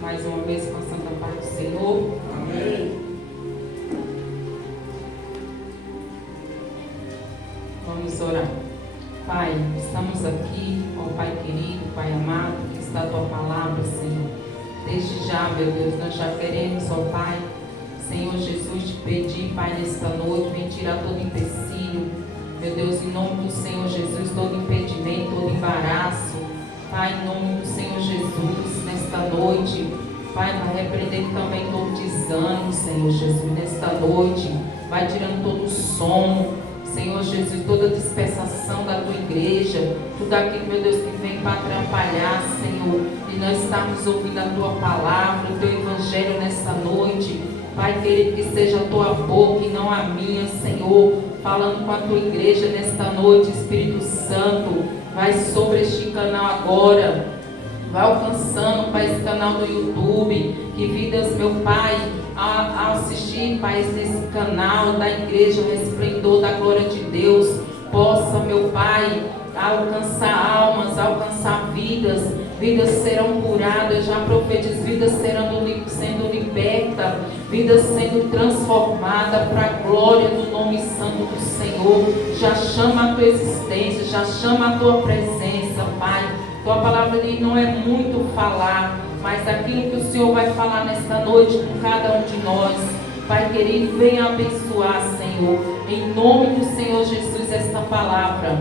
mais uma vez com a santa paz do Senhor. Amém. Vamos orar. Pai, estamos aqui, ó Pai querido, Pai amado, que está a Tua palavra, Senhor. Desde já, meu Deus, nós já queremos, ó Pai, Senhor Jesus, te pedir, Pai, nesta noite, vem tirar todo empecilho, meu Deus, em nome do Senhor Jesus, todo impedimento, todo embaraço, Pai, em nome do Senhor Jesus, nesta noite, Pai, vai repreender também todo desânimo, Senhor Jesus, nesta noite, vai tirando todo o sono, Senhor Jesus, toda dispersação da Tua igreja, tudo aquilo, meu Deus, que vem para atrapalhar, Senhor, e nós estamos ouvindo a Tua palavra, o Teu Evangelho nesta noite, Pai querido, que seja a Tua boca e não a minha, Senhor, falando com a Tua igreja nesta noite, Espírito Santo, vai sobre este canal agora, vai alcançando, Pai, esse canal do YouTube, que vidas, meu Pai, a assistir, Pai, nesse canal da igreja, o resplendor da glória de Deus, possa, meu Pai, alcançar almas, alcançar vidas, vidas serão curadas, já profetizo, vidas sendo libertas, vidas sendo transformadas para a glória do nome santo do Senhor. Já chama a Tua existência, já chama a Tua presença, Pai. Tua palavra não é muito falar, mas aquilo que o Senhor vai falar nesta noite com cada um de nós, Pai querido, venha abençoar, Senhor, em nome do Senhor Jesus, esta palavra,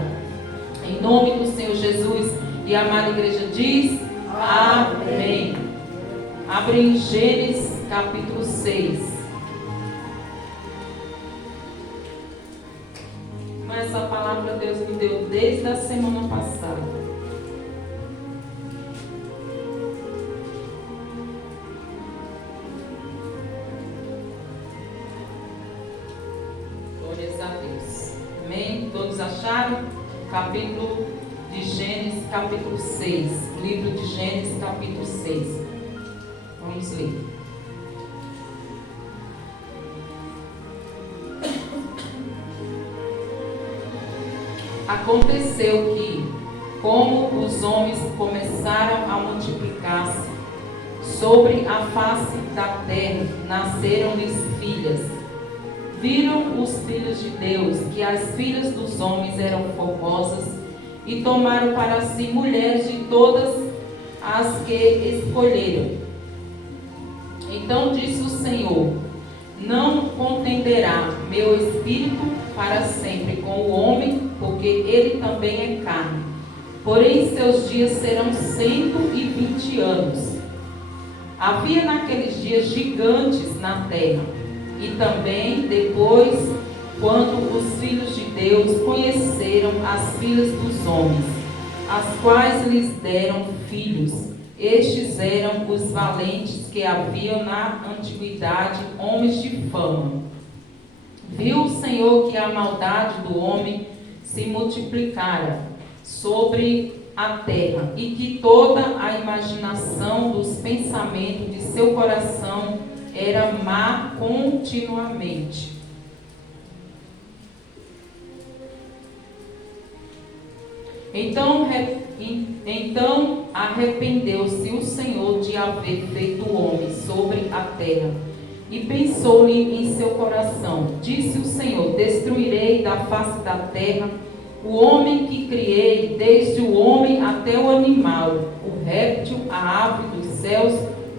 em nome do Senhor Jesus. E a amada igreja diz: Amém. Abre em Gênesis capítulo 6. Mas essa palavra Deus me deu desde a semana passada. Glórias a Deus. Amém? Todos acharam? Capítulo de Gênesis, capítulo 6. Livro de Gênesis, capítulo 6. Vamos ler. Aconteceu que, como os homens começaram a multiplicar-se sobre a face da terra, nasceram-lhes filhas. Viram os filhos de Deus que as filhas dos homens eram formosas e tomaram para si mulheres de todas as que escolheram. Então disse o Senhor: não contenderá meu espírito para sempre com o homem, porque ele também é carne. Porém seus dias serão 120 anos. Havia naqueles dias gigantes na terra, e também depois, quando os filhos de Deus conheceram as filhas dos homens, as quais lhes deram filhos. Estes eram os valentes que haviam na antiguidade, homens de fama. Viu o Senhor que a maldade do homem se multiplicara sobre a terra, e que toda a imaginação dos pensamentos de seu coração era má continuamente. Então arrependeu-se o Senhor de haver feito o homem sobre a terra, e pensou-lhe em seu coração. Disse o Senhor: destruirei da face da terra o homem que criei, desde o homem até o animal, o réptil, a ave dos céus,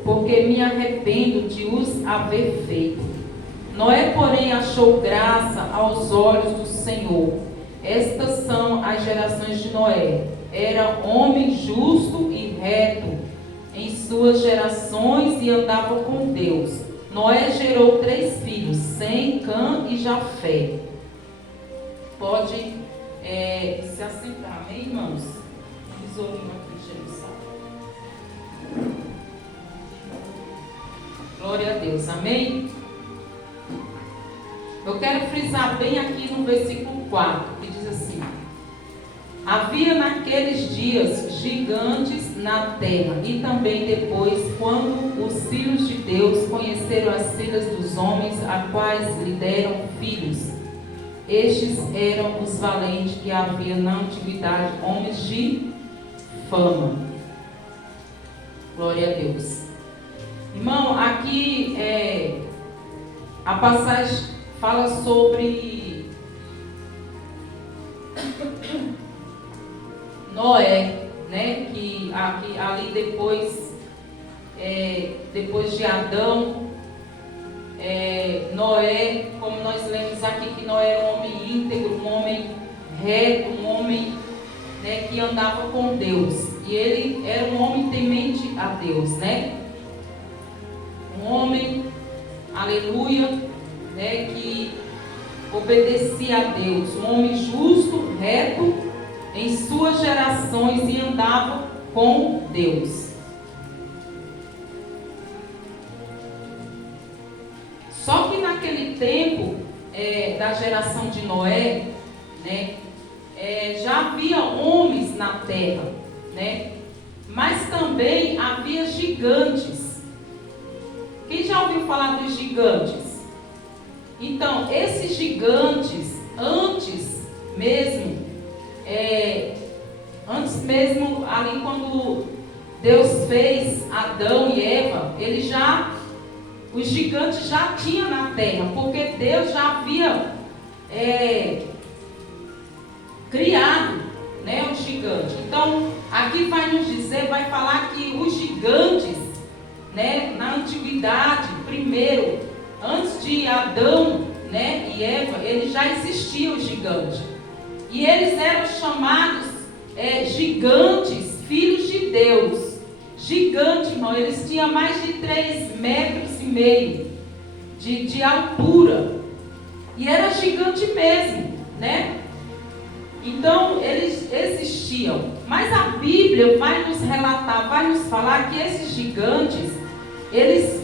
porque me arrependo de os haver feito. Noé, porém, achou graça aos olhos do Senhor. Estas são as gerações de Noé. Era homem justo e reto em suas gerações e andava com Deus. Noé gerou 3 filhos, Sem, Cã e Jafé. Pode se assentar, amém, irmãos? Tesourinho aqui, Jesus. Glória a Deus, amém? Eu quero frisar bem aqui no versículo 4, que diz assim: havia naqueles dias gigantes na terra, e também depois, quando os filhos de Deus conheceram as filhas dos homens, a quais lhe deram filhos. Estes eram os valentes que havia na antiguidade, homens de fama. Glória a Deus. Irmão, aqui a passagem fala sobre Noé, né? Que aqui, ali depois de Adão, Noé, como nós lemos aqui, que Noé era um homem íntegro, um homem reto, um homem, né, que andava com Deus. E ele era um homem temente a Deus, né? Um homem, aleluia, né, que obedecia a Deus. Um homem justo, reto em suas gerações e andava com Deus. Só que naquele tempo da geração de Noé, né, já havia homens na terra, né, mas também havia gigantes. Quem já ouviu falar dos gigantes? Então, esses gigantes, antes mesmo ali quando Deus fez Adão e Eva, os gigantes já tinham na terra, porque Deus já havia criado, né, os gigantes. Então, aqui vai nos dizer, vai falar que os gigantes, né, na antiguidade, primeiro, antes de Adão, né, e Eva, eles já existiam os gigantes. E eles eram chamados gigantes, filhos de Deus. Gigante, irmão, eles tinham mais de 3,5 metros de altura. E era gigante mesmo, né? Então, eles existiam. Mas a Bíblia vai nos relatar, vai nos falar que esses gigantes, eles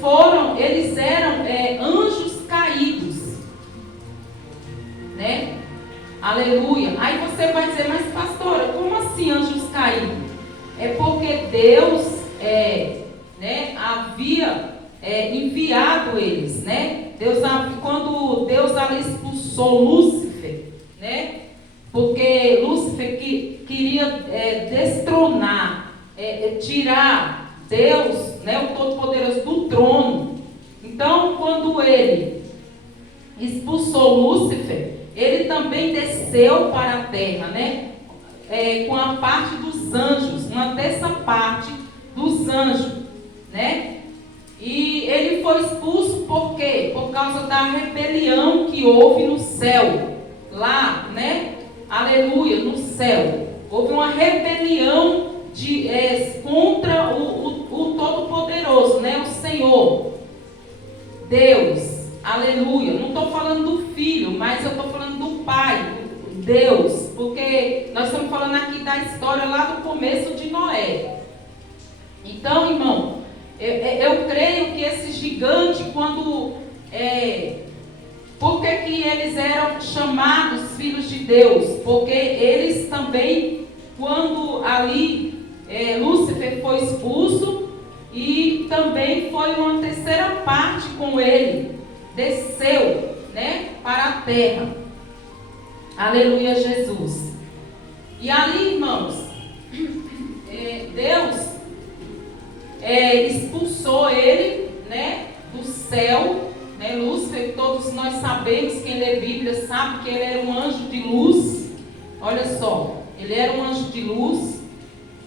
eram anjos caídos, né? Aleluia. Aí você vai dizer, mas pastora, como assim anjos caídos? É porque Deus havia enviado eles, né? Quando Deus ali expulsou Lúcifer, né? Porque Lúcifer queria destronar, tirar Deus, né, o Todo-Poderoso, do trono. Então, quando ele expulsou Lúcifer, ele também desceu para a terra, né? Com a parte dos anjos, uma terça parte dos anjos, né? E ele foi expulso por quê? Por causa da rebelião que houve no céu, lá, né? Aleluia, no céu. Houve uma rebelião contra o Todo-Poderoso, né? O Senhor, Deus. Aleluia. Não estou falando do Filho, mas eu estou falando do Pai, Deus. Porque nós estamos falando aqui da história lá do começo de Noé. Então, irmão, eu creio que esse gigante, por que eles eram chamados filhos de Deus? Porque eles também, quando ali Lúcifer foi expulso, e também foi uma terceira parte com ele, desceu, né, para a terra. Aleluia, Jesus. E ali, irmãos, Deus expulsou ele, né, do céu, né? Lúcifer, todos nós sabemos, quem lê Bíblia sabe que ele era um anjo de luz. Olha só, ele era um anjo de luz.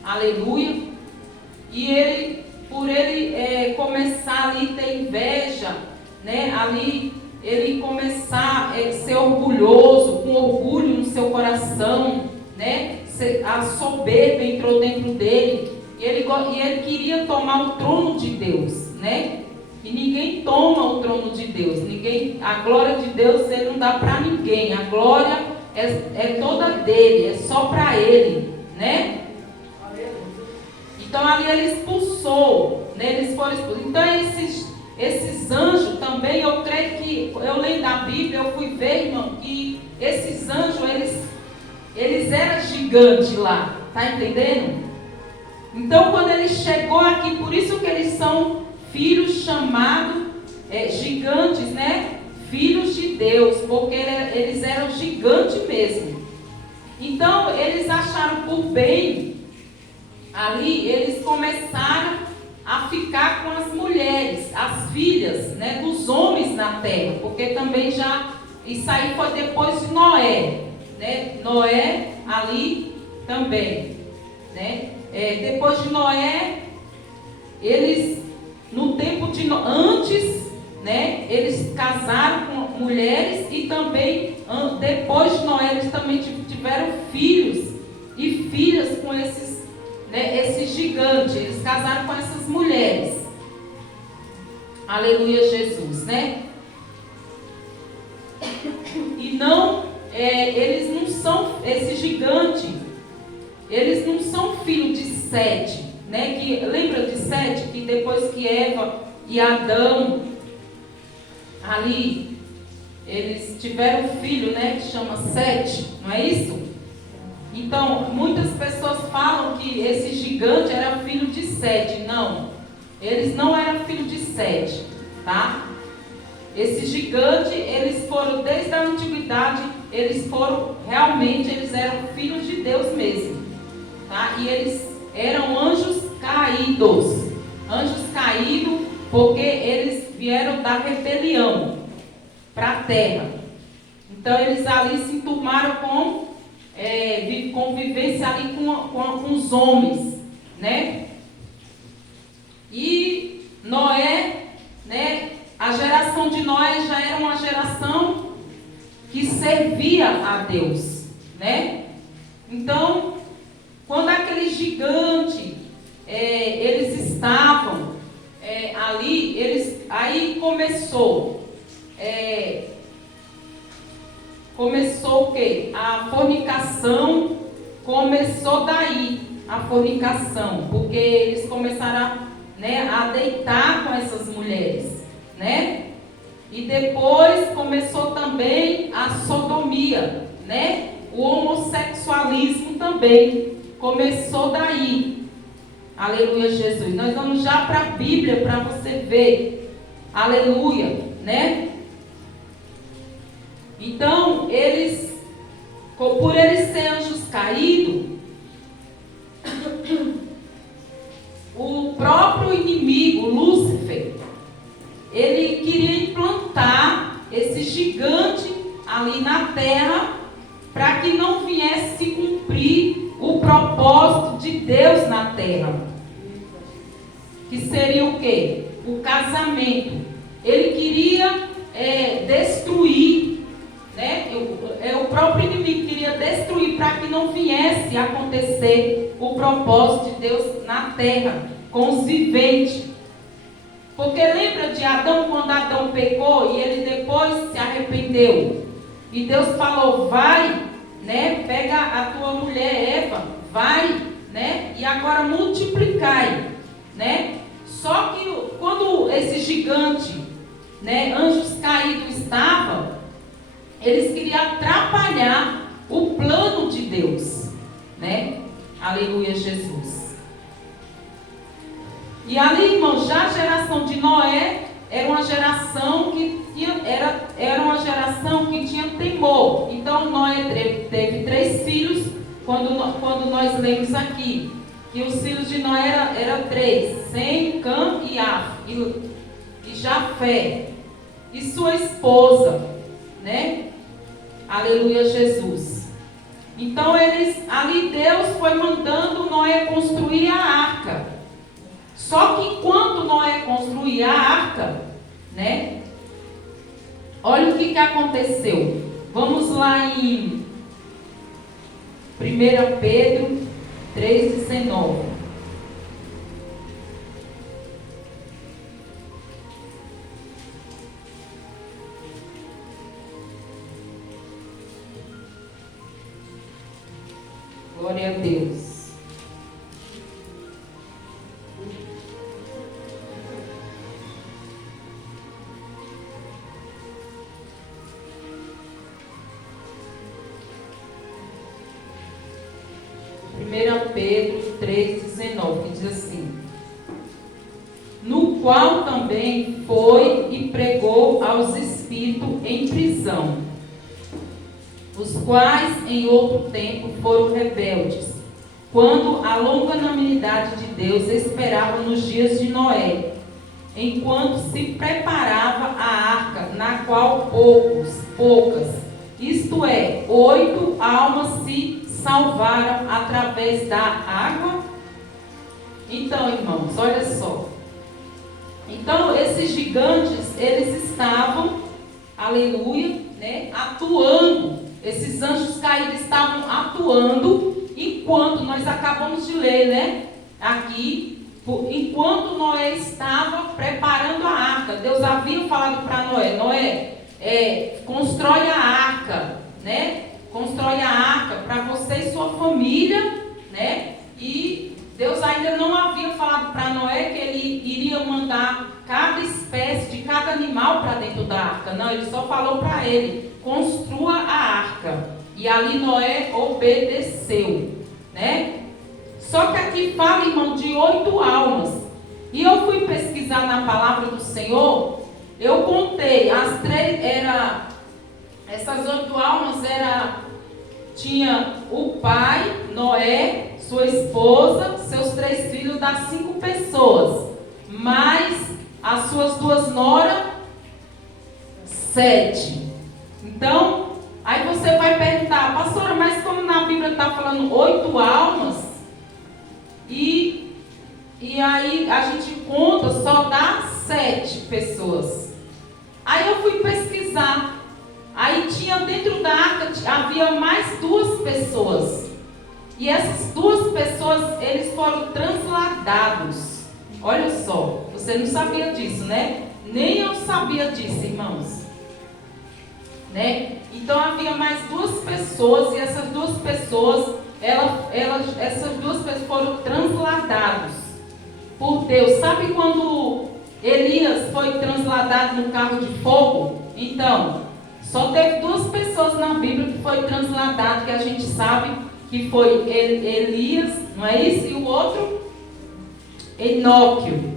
Aleluia. E por ele começar ali a ter inveja, né, ali ele começar a ser orgulhoso, com orgulho no seu coração, né, a soberba entrou dentro dele, e ele queria tomar o trono de Deus, né? E ninguém toma o trono de Deus, a glória de Deus ele não dá para ninguém, a glória é toda dele, é só para ele, né? Então ali ele expulsou, né? Eles foram expulsos. Então esses anjos também, eu creio que, eu leio da Bíblia, eu fui ver, irmão, que esses anjos, eles eram gigantes lá, tá entendendo? Então quando ele chegou aqui, por isso que eles são filhos chamados gigantes, né? Filhos de Deus, porque eles eram gigantes mesmo. Então eles acharam por bem, ali eles começaram a ficar com as mulheres, as filhas, né, dos homens na terra, porque também já, isso aí foi depois de Noé, né? Noé ali também, né? Depois de Noé, eles, no tempo de antes, né, eles casaram com mulheres e também, depois de Noé, eles também tiveram filhos e filhas com esses, né, esses gigantes. Eles casaram com essas mulheres. Aleluia, Jesus, né? E não, eles não são, esse gigante, eles não são filhos de Sete, né? Que, lembra de Sete? Que depois que Eva e Adão, ali, eles tiveram um filho, né? Que chama Sete, não é isso? Então, muitas pessoas falam que esse gigante era filho de Sete. Não, eles não eram filho de Sete, tá? Esse gigante, eles foram desde a antiguidade, eles foram, realmente, eles eram filhos de Deus mesmo, tá? E eles eram anjos caídos. Anjos caídos porque eles vieram da rebelião para a terra. Então, eles ali se enturmaram com convivência ali com os homens, né? E Noé, né? A geração de Noé já era uma geração que servia a Deus, né? Então, quando aquele gigante, eles estavam ali, aí começou o quê? A fornicação começou daí, a fornicação, porque eles começaram a deitar com essas mulheres, né? E depois começou também a sodomia, né? O homossexualismo também começou daí. Aleluia, Jesus. Nós vamos já para a Bíblia para você ver. Aleluia, né? Então, por eles serem anjos caídos, o próprio inimigo, Lúcifer, ele queria implantar esse gigante ali na terra para que não viesse se cumprir o propósito de Deus na terra. Que seria o quê? O casamento. Ele queria destruir, né? O próprio inimigo queria destruir para que não viesse a acontecer o propósito de Deus na terra, com os viventes. Porque lembra de Adão, quando Adão pecou e ele depois se arrependeu? E Deus falou, vai, né? Pega a tua mulher Eva, vai, né? E agora multiplicai, né? Só que quando esse gigante, né, anjos caídos estava, eles queriam atrapalhar o plano de Deus, né? Aleluia, Jesus. E ali, irmãos, já a geração de Noé era uma geração que tinha temor. Então Noé teve 3 filhos, quando nós lemos aqui, que os filhos de Noé eram 3, Sem, Cã e Af, e Jafé, e sua esposa, né? Aleluia, Jesus. Então ali Deus foi mandando Noé construir a arca. Só que enquanto Noé construía a arca, né? Olha o que aconteceu. Vamos lá em 1 Pedro 3,19. Glória a Deus. Pedro 3,19, que diz assim: no qual também foi e pregou aos espíritos em prisão, os quais em outro tempo foram rebeldes, quando a longanimidade de Deus esperava nos dias de Noé, enquanto se preparava a arca, na qual poucas, isto é, 8 almas se salvaram através da água. Então, irmãos, olha só. Então, esses gigantes, eles estavam, aleluia, né, atuando. Esses anjos caídos estavam atuando enquanto nós acabamos de ler, né, aqui, enquanto Noé estava preparando a arca. Deus havia falado para Noé, constrói a arca, né? Constrói a arca para você e sua família, né? E Deus ainda não havia falado para Noé que ele iria mandar cada espécie de cada animal para dentro da arca. Não, ele só falou para ele, construa a arca. E ali Noé obedeceu, né? Só que aqui fala, irmão, de 8 almas. E eu fui pesquisar na palavra do Senhor, eu contei, essas 8 almas tinha o pai, Noé, sua esposa, seus 3 filhos, das 5 pessoas, mais as suas 2 noras, 7. Então, aí você vai perguntar, pastora, mas como na Bíblia está falando 8 almas, e aí a gente conta, só dá 7 pessoas. Aí eu fui pesquisar. Aí tinha dentro da arca, havia mais 2 pessoas. E essas 2 pessoas, eles foram transladados. Olha só, você não sabia disso, né? Nem eu sabia disso, irmãos. Né? Então havia mais 2 pessoas, e essas 2 pessoas, essas 2 pessoas foram transladadas por Deus. Sabe quando Elias foi transladado no carro de fogo? Então, só teve 2 pessoas na Bíblia que foi transladado, que a gente sabe que foi Elias, não é isso? E o outro, Enoque.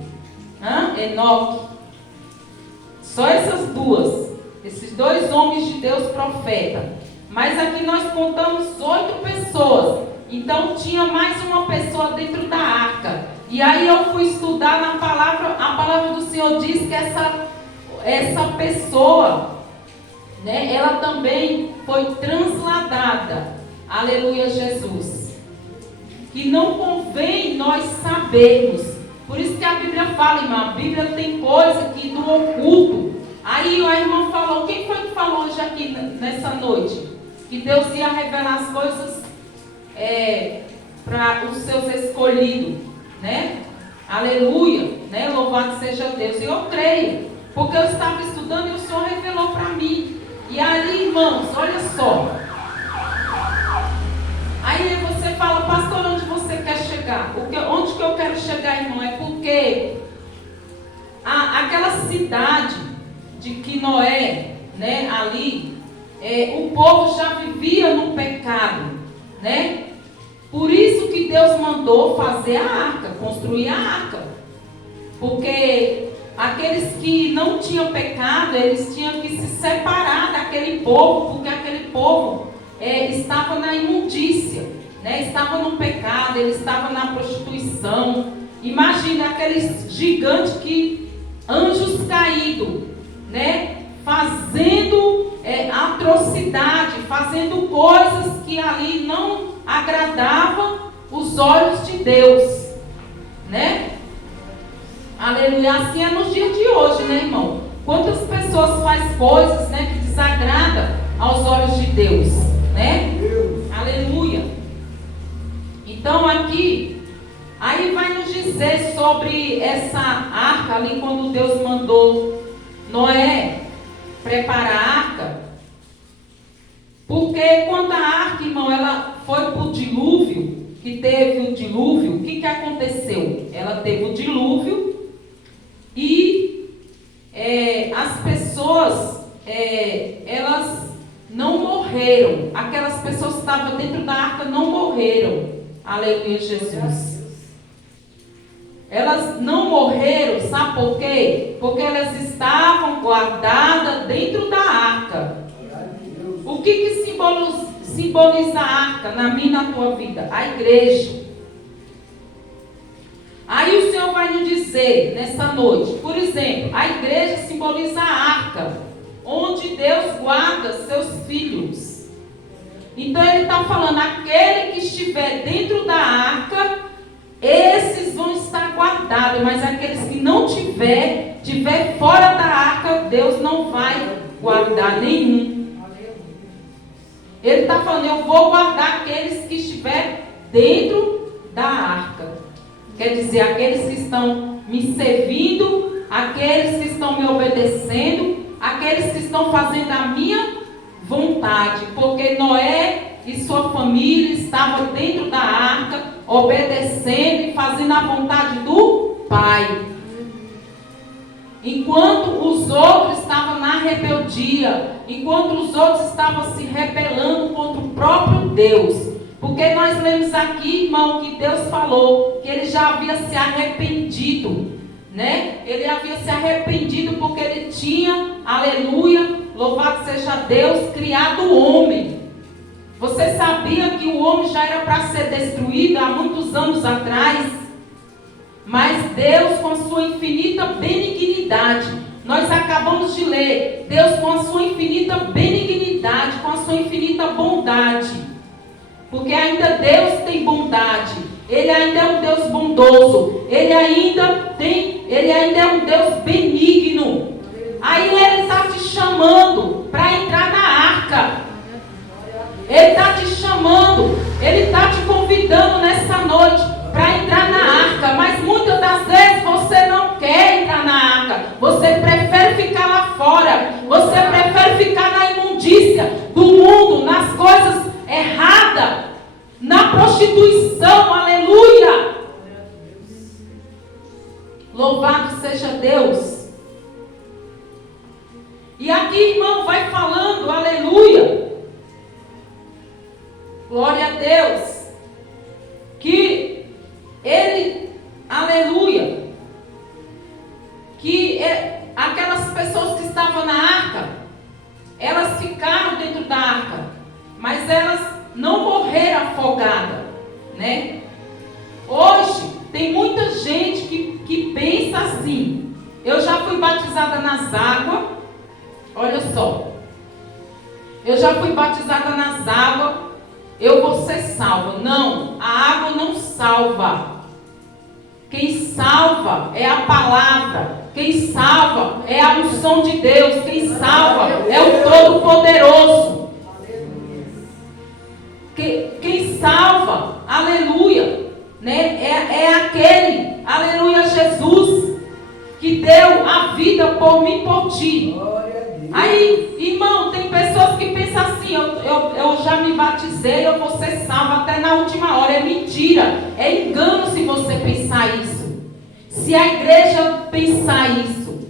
Só essas 2. Esses 2 homens de Deus profeta. Mas aqui nós contamos 8 pessoas. Então tinha mais uma pessoa dentro da arca. E aí eu fui estudar na palavra. A palavra do Senhor diz que essa pessoa, né, ela também foi transladada. Aleluia, Jesus. Que não convém nós sabermos. Por isso que a Bíblia fala, irmã, a Bíblia tem coisa que do oculto. Aí a irmã falou, quem foi que falou hoje aqui nessa noite? Que Deus ia revelar as coisas para os seus escolhidos, né? Aleluia, né? Louvado seja Deus. E eu creio, porque eu estava estudando e o Senhor revelou para mim. E ali, irmãos, olha só. Aí você fala, pastor, onde você quer chegar? Onde que eu quero chegar, irmão? É porque aquela cidade de que Noé, né, ali, o povo já vivia no pecado, né? Por isso que Deus mandou fazer a arca, construir a arca. Porque aqueles que não tinham pecado, eles tinham que se separar daquele povo, porque aquele povo estava na imundícia, né? Estava no pecado, ele estava na prostituição. Imagina aqueles gigantes anjos caídos, né? Fazendo atrocidade, fazendo coisas que ali não agradavam os olhos de Deus, né? Aleluia. Assim é nos dias de hoje, né, irmão? Quantas pessoas fazem coisas, né, que desagradam aos olhos de Deus, né? Aleluia. Então aqui, aí vai nos dizer sobre essa arca ali, quando Deus mandou Noé preparar a arca. Porque quando a arca, irmão, ela foi para o dilúvio, que teve o dilúvio, o que aconteceu? Ela teve o dilúvio e as pessoas, elas não morreram. Aquelas pessoas que estavam dentro da arca não morreram. Aleluia, Jesus. Elas não morreram, sabe por quê? Porque elas estavam guardadas dentro da arca. O que simboliza a arca na minha e na tua vida? A igreja. Aí o Senhor vai nos dizer nessa noite, por exemplo, a igreja simboliza a arca, onde Deus guarda seus filhos. Então ele está falando, aquele que estiver dentro da arca, esses vão estar guardados, mas aqueles que não tiver fora da arca, Deus não vai guardar nenhum. Ele está falando, eu vou guardar aqueles que estiver dentro da arca. Quer dizer, aqueles que estão me servindo, aqueles que estão me obedecendo, aqueles que estão fazendo a minha vontade. Porque Noé e sua família estavam dentro da arca, obedecendo e fazendo a vontade do Pai. Enquanto os outros estavam na rebeldia, enquanto os outros estavam se rebelando contra o próprio Deus. Porque nós lemos aqui, irmão, que Deus falou que ele já havia se arrependido, né? Ele havia se arrependido porque ele tinha, aleluia, louvado seja Deus, criado o homem. Você sabia que o homem já era para ser destruído há muitos anos atrás? Mas Deus, com a sua infinita benignidade, nós acabamos de ler, Deus com a sua infinita benignidade, com a sua infinita bondade. Porque ainda Deus tem bondade. Ele ainda é um Deus bondoso. Ele ainda é um Deus benigno. Aí Ele está te chamando para entrar na arca. Ele está te chamando. Ele está te convidando nessa noite para entrar na arca. Mas muitas das vezes você não quer entrar na arca. Você prefere ficar lá fora. Você prefere ficar na imundícia do mundo, nas coisas errada, na prostituição, aleluia. Louvado seja Deus. E aqui, irmão, vai falando, aleluia, glória a Deus, que ele, aleluia, que aquelas pessoas que estavam na arca, elas ficaram dentro da arca, mas elas não morreram afogadas, né? Hoje tem muita gente que pensa assim. Eu já fui batizada nas águas. Olha só, eu já fui batizada nas águas, eu vou ser salva. Não, a água não salva. Quem salva é a palavra. Quem salva é a unção de Deus. Quem salva é o Todo-Poderoso. Quem salva, aleluia, né? É aquele, aleluia, Jesus, que deu a vida por mim, por ti. Aí, irmão, tem pessoas que pensam assim, eu já me batizei, eu vou ser salvo até na última hora. É mentira, é engano se você pensar isso. Se a igreja pensar isso,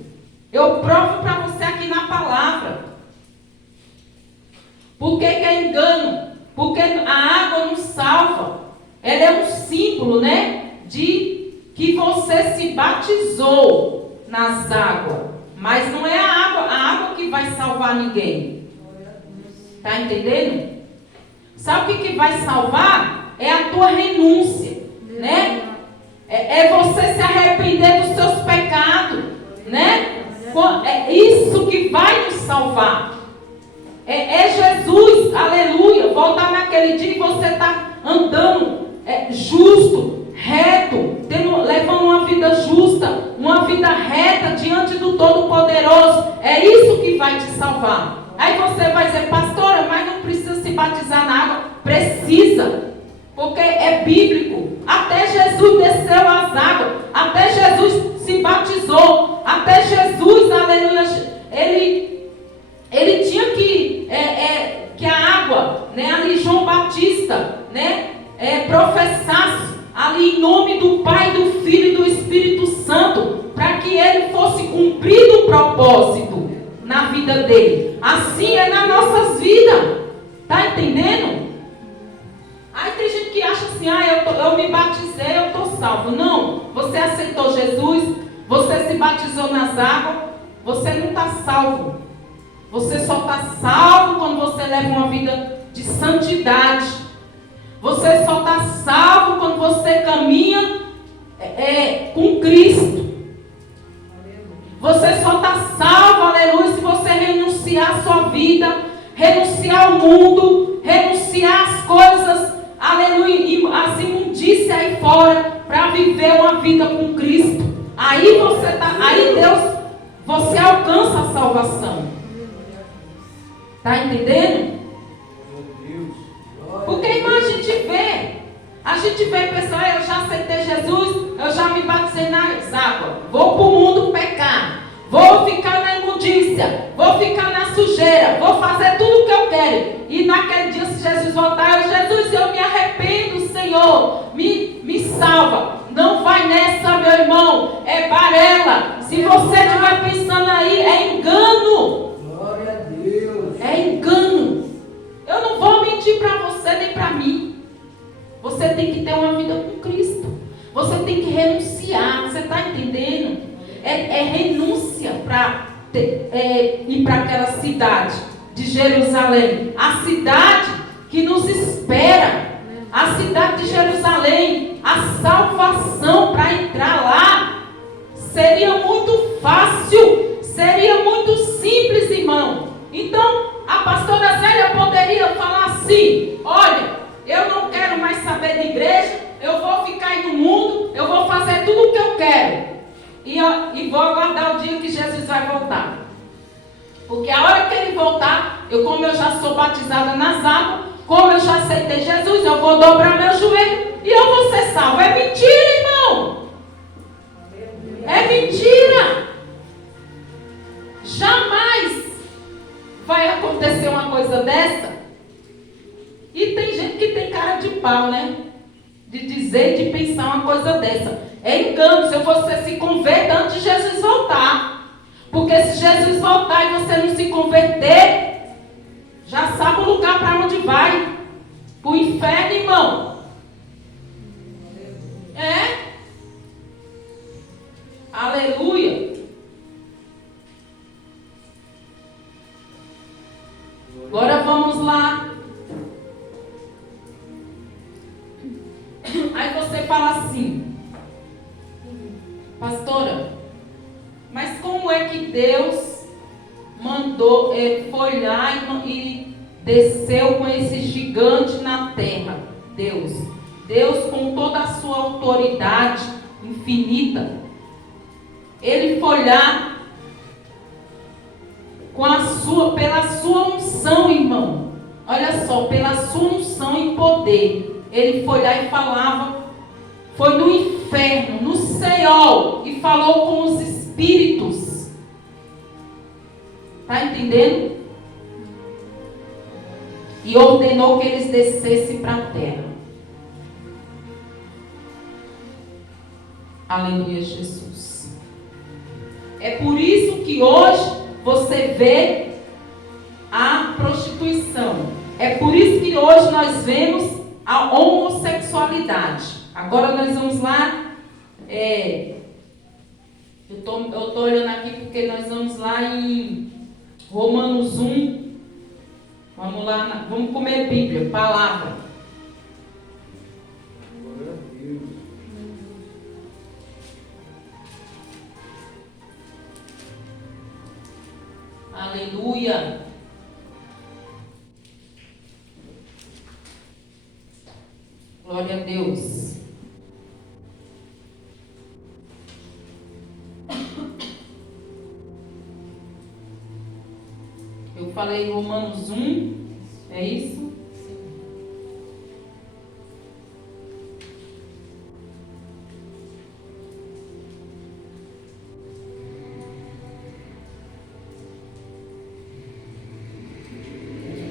eu provo para você aqui na palavra. Por que é engano? Porque a água não salva. Ela é um símbolo, né? De que você se batizou nas águas. Mas não é a água que vai salvar ninguém. Está entendendo? Sabe o que vai salvar? É a tua renúncia, né? É você se arrepender dos seus pecados, né? É isso que vai nos salvar. É Jesus, aleluia, voltar naquele dia e você está andando justo, reto, levando uma vida justa, uma vida reta diante do Todo-Poderoso. É isso que vai te salvar. Aí você vai dizer, pastora, mas não precisa se batizar na água. Precisa, porque é bíblico. Até Jesus desceu as águas, até Jesus se batizou, até Jesus, aleluia, ele tinha que a água, né, ali João Batista, né, professasse ali em nome do Pai, do Filho e do Espírito Santo, para que ele fosse cumprido o propósito na vida dele. Assim é nas nossas vidas. Está entendendo? Aí tem gente que acha assim, eu me batizei, eu estou salvo. Não, você aceitou Jesus, você se batizou nas águas, você não está salvo. Você só está salvo quando você leva uma vida de santidade. Você só está salvo quando você caminha com Cristo. Você só está salvo, aleluia, se você renunciar a sua vida, renunciar ao mundo, renunciar às coisas, aleluia, as imundícias aí fora, para viver uma vida com Cristo. Aí Deus, você alcança a salvação. Está entendendo? Porque a gente vê pessoas, eu já aceitei Jesus, eu já me batizei nas águas, vou para o mundo pecar, vou ficar na imundícia, vou ficar na sujeira, vou fazer tudo o que eu quero. E naquele dia, se Jesus voltar, Jesus, eu me arrependo, Senhor, me salva. Não vai nessa, meu irmão, é balela. Se você estiver pensando aí, é engano. Glória a Deus. É engano. Eu não vou mentir para você nem para mim. Você tem que ter uma vida com Cristo. Você tem que renunciar. Você está entendendo? É renúncia para ir para aquela cidade de Jerusalém. A cidade que nos espera. A cidade de Jerusalém. A salvação para entrar lá seria muito fácil. Seria muito simples, irmão. Então, a pastora Zélia poderia falar assim: olha, eu não quero mais saber de igreja, eu vou ficar aí no mundo, eu vou fazer tudo o que eu quero. E vou aguardar o dia que Jesus vai voltar. Porque a hora que ele voltar, como eu já sou batizada nas águas, como eu já aceitei Jesus, eu vou dobrar meu joelho e eu vou ser salvo. É mentira, irmão. É mentira. Jamais vai acontecer uma coisa dessa. E tem gente que tem cara de pau, né? De dizer, de pensar uma coisa dessa. É engano. Se você se converta antes de Jesus voltar. Porque se Jesus voltar e você não se converter, já sabe o lugar para onde vai. Para o inferno, irmão. Aleluia. Agora vamos lá. Aí você fala assim: pastora, mas como é que Deus mandou, foi lá e desceu com esse gigante na terra? Deus com toda a sua autoridade infinita, ele foi lá pela sua unção, irmão. Olha só, pela sua unção e poder, ele foi lá e falava, foi no inferno, no Seol, e falou com os espíritos. Está entendendo? E ordenou que eles descessem para a terra. Aleluia, Jesus. É por isso que hoje você vê a prostituição. É por isso que hoje nós vemos a homossexualidade. Agora nós vamos lá. Eu tô olhando aqui porque nós vamos lá em Romanos 1. Vamos lá, vamos comer Bíblia, palavra. Glória a Deus. Aleluia. Glória a Deus. Eu falei Romanos 1, é isso?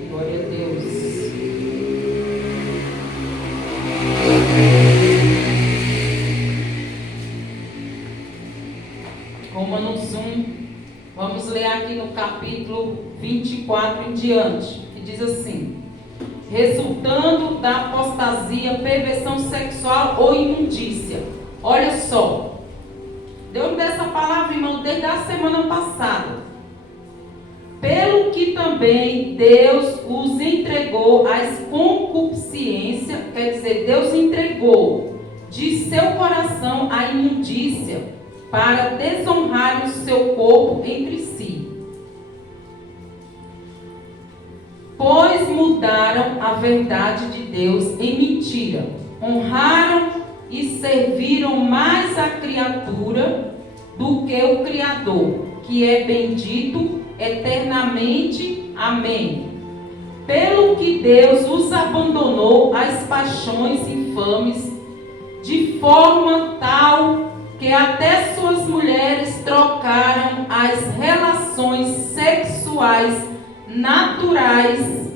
Glória a Deus. Romanos 1. Vamos ler aqui no capítulo 24 em diante, que diz assim: resultando da apostasia, perversão sexual ou imundícia. Olha só, Deus me deu essa palavra, irmão, desde a semana passada. Pelo que também Deus os entregou às concupiscências, quer dizer, Deus entregou, de seu coração a imundícia, para desonrarem o seu corpo entre si. Pois mudaram a verdade de Deus em mentira, honraram e serviram mais a criatura do que o Criador, que é bendito eternamente. Amém. Pelo que Deus os abandonou às paixões infames, de forma tal que até suas mulheres trocaram as relações sexuais naturais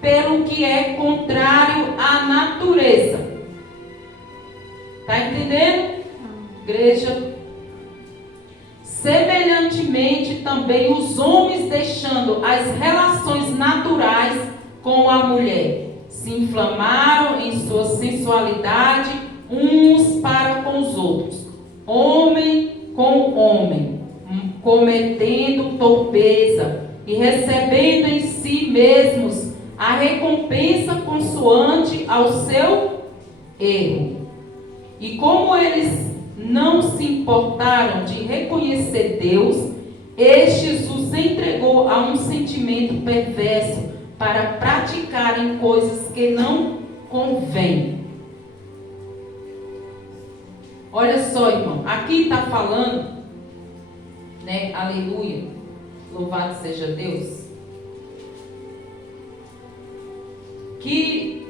pelo que é contrário à natureza. Está entendendo, igreja? Semelhantemente também os homens, deixando as relações naturais com a mulher, se inflamaram em sua sensualidade uns para com os outros, homem com homem, cometendo torpeza e recebendo em si mesmos a recompensa consoante ao seu erro. E como eles não se importaram de reconhecer Deus, estes os entregou a um sentimento perverso para praticarem coisas que não convêm. Olha só, irmão, aqui está falando, né? Aleluia, louvado seja Deus, que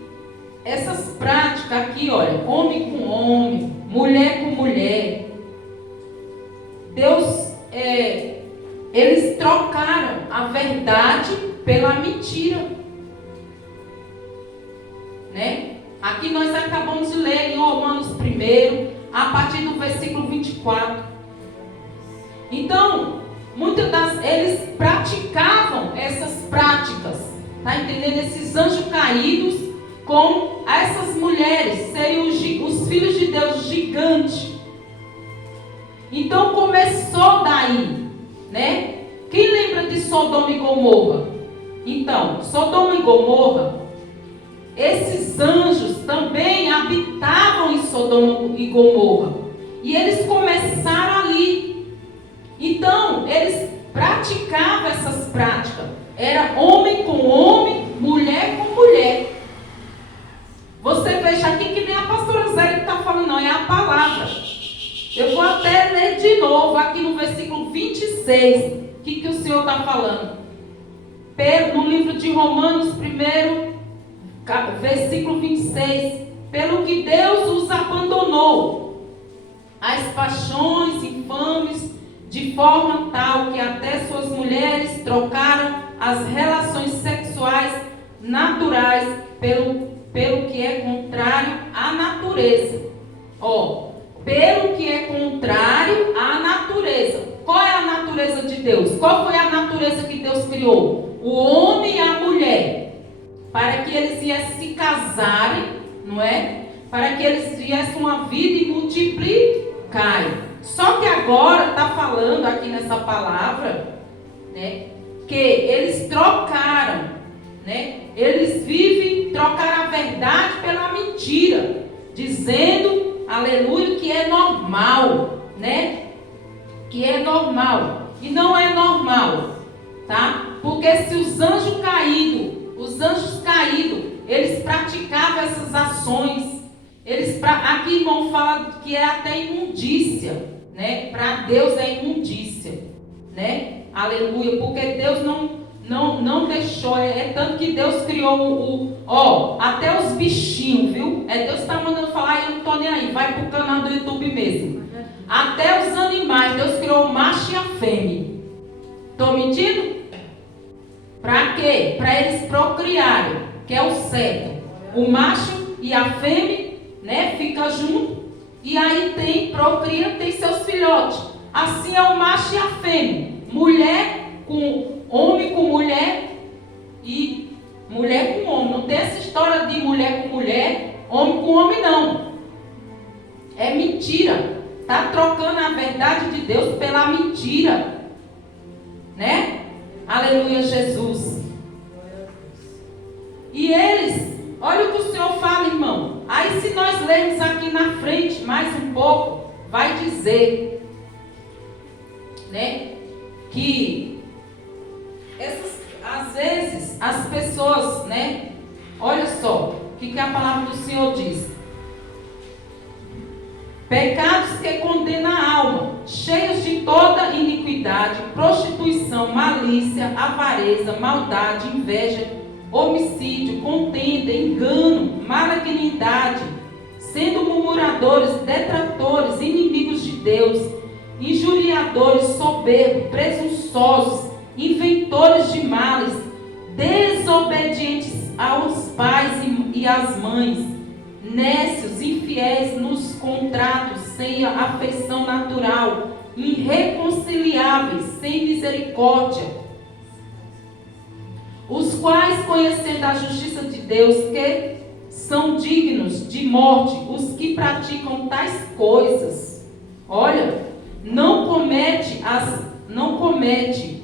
essas práticas aqui, olha, homem com homem, mulher com mulher, Deus, eles trocaram a verdade pela mentira, né? Aqui nós acabamos de ler em Romanos 1, a partir do versículo 24. Então, eles praticavam essas práticas, tá entendendo? Esses anjos caídos com essas mulheres, seriam os filhos de Deus gigantes. Então começou daí, né? Quem lembra de Sodoma e Gomorra? Então, Sodoma e Gomorra, esses anjos também habitavam em Sodoma e Gomorra. E eles começaram ali. Então, eles praticavam essas práticas. Era homem com homem, mulher com mulher. Você veja aqui que nem a pastora Zélia está falando, não, é a palavra. Eu vou até ler de novo aqui no versículo 26, o que o Senhor está falando. No livro de Romanos 1, versículo 26. Pelo que Deus os abandonou às paixões infames, de forma tal que até suas mulheres trocaram as relações sexuais naturais pelo que é contrário à natureza. Pelo que é contrário à natureza. Qual é a natureza de Deus? Qual foi a natureza que Deus criou? O homem e a mulher. Para que eles viessem se casarem, não é? Para que eles viessem uma vida e multiplicarem. Só que agora está falando aqui nessa palavra, né? Que eles trocaram, né? Eles trocaram a verdade pela mentira, dizendo, aleluia, que é normal, né? Que é normal. E não é normal, tá? Porque se os anjos caídos, eles praticavam essas ações, aqui irmão fala que é até imundícia, né? Para Deus é imundícia, né? Aleluia, porque Deus não deixou, é tanto que Deus criou até os bichinhos, viu? Deus está mandando falar e eu não estou nem aí, vai pro canal do YouTube mesmo. Até os animais, Deus criou o macho e a fêmea. Estou mentindo? Para quê? Para eles procriarem, que é o certo. O macho e a fêmea, né, fica junto, e aí procria, tem seus filhotes. Assim é o macho e a fêmea. Homem com mulher e mulher com homem. Não tem essa história de mulher com mulher, homem com homem, não. É mentira. Está trocando a verdade de Deus pela mentira, né? Aleluia, Jesus. E eles, olha o que o Senhor fala, irmão. As Aí se nós lermos aqui na frente mais um pouco, vai dizer, né, que às vezes as pessoas, né, olha só o que a palavra do Senhor diz: pecados que condenam a alma, cheios de toda iniquidade, prostituição, malícia, avareza, maldade, inveja, homicídio, contenda, engano, malignidade, sendo murmuradores, detratores, inimigos de Deus, injuriadores, soberbos, presunçosos, inventores de males, desobedientes aos pais e às mães, nécios, infiéis nos contratos, sem afeição natural, irreconciliáveis, sem misericórdia, os quais, conhecendo a justiça de Deus, que são dignos de morte, os que praticam tais coisas, olha, não comete,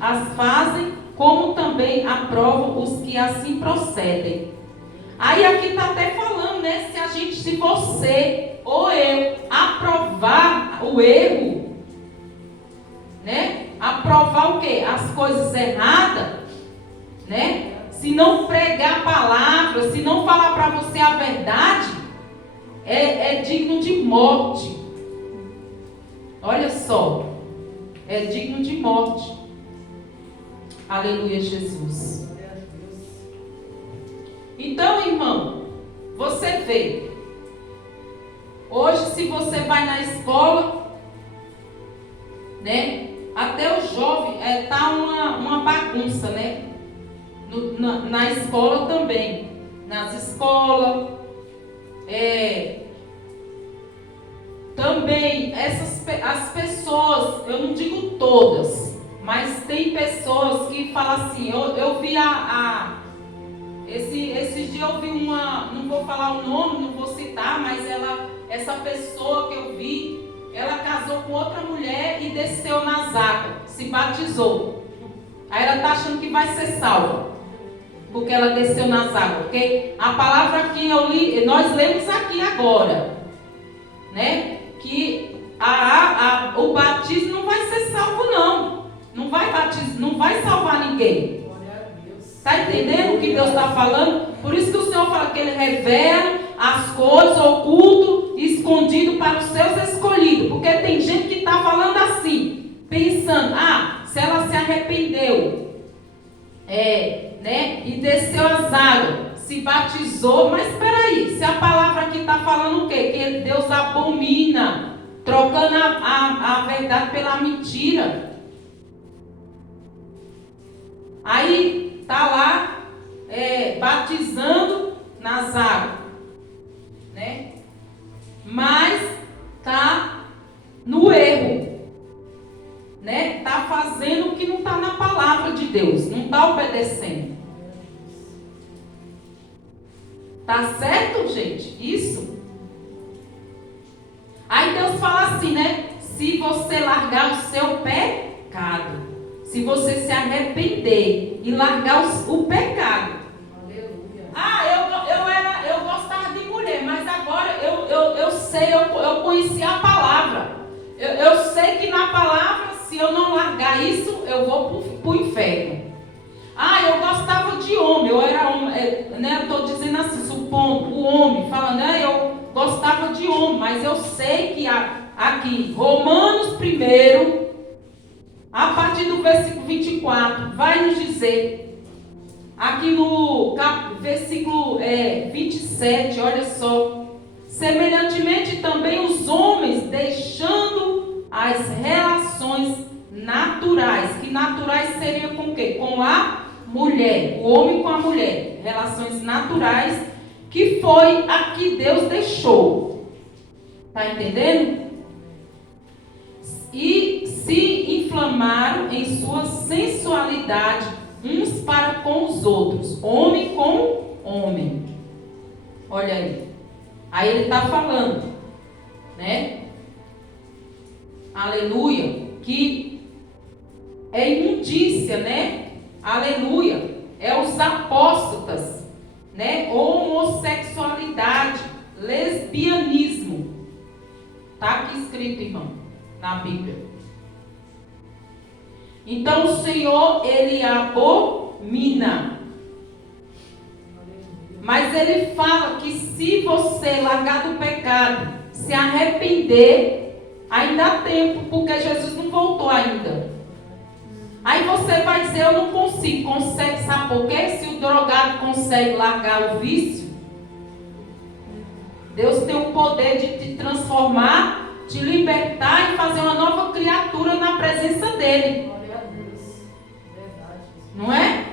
as fazem, como também aprovam os que assim procedem. Aí aqui está até falando, né? Se você ou eu aprovar o erro, né? Aprovar o quê? As coisas erradas, né? Se não pregar a palavra, se não falar para você a verdade, é digno de morte. Olha só, é digno de morte. Aleluia, Jesus. Então, irmão, você vê, hoje se você vai na escola, né? Até o jovem tá uma bagunça, né? Na escola também, nas escolas, também as pessoas, eu não digo todas, mas tem pessoas que falam assim, eu vi esses dias eu vi não vou falar o nome, não vou citar, mas essa pessoa que eu vi, ela casou com outra mulher e desceu nas águas, se batizou. Aí ela está achando que vai ser salva, porque ela desceu nas águas. Porque a palavra que eu li, nós lemos aqui agora, né? Que o batismo não vai ser salvo, não. Não vai salvar ninguém. Está entendendo o que Deus está falando? Por isso que o Senhor fala que Ele revela as coisas ocultas e escondidas para os seus escolhidos. Porque tem gente que está falando assim, pensando, se ela se arrependeu, né, e desceu as águas, se batizou, mas espera aí, se a palavra aqui está falando o quê? Que Deus abomina, trocando a verdade pela mentira. Aí está lá batizando nas águas, né? Mas está no erro, né? Está fazendo o que não está na palavra de Deus, não está obedecendo. Tá certo, gente? Isso. Aí Deus fala assim, né? Se você largar o seu pecado, se você se arrepender e largar o pecado. Aleluia. Eu gostava de mulher, mas agora eu sei, eu conheci a palavra. Eu sei que na palavra, se eu não largar isso, eu vou para o inferno. Eu gostava de homem, eu era homem, né? Eu estou dizendo assim, supondo, o homem, falando, eu gostava de homem, mas eu sei que aqui, Romanos 1, a partir do versículo 24, vai nos dizer, aqui no versículo 27, olha só, semelhantemente também os homens, deixando as relações naturais, que naturais seriam com o quê? Com a mulher, o homem com a mulher, relações naturais, que foi a que Deus deixou. Está entendendo? E se inflamaram em sua sensualidade uns para com os outros, homem com homem. Olha aí. Aí ele está falando, né? Aleluia. Que é imundícia, né? Aleluia. É os apóstatas, né? Homossexualidade, lesbianismo. Está aqui escrito, irmão, na Bíblia. Então o Senhor, Ele abomina. Mas Ele fala que se você largar do pecado, se arrepender, ainda há tempo, porque Jesus não voltou ainda. Aí você vai dizer, eu não consigo. Consegue, sabe por quê? Se o drogado consegue largar o vício, Deus tem o poder de te transformar, te libertar e fazer uma nova criatura na presença dEle. Glória a Deus. Verdade. Não é?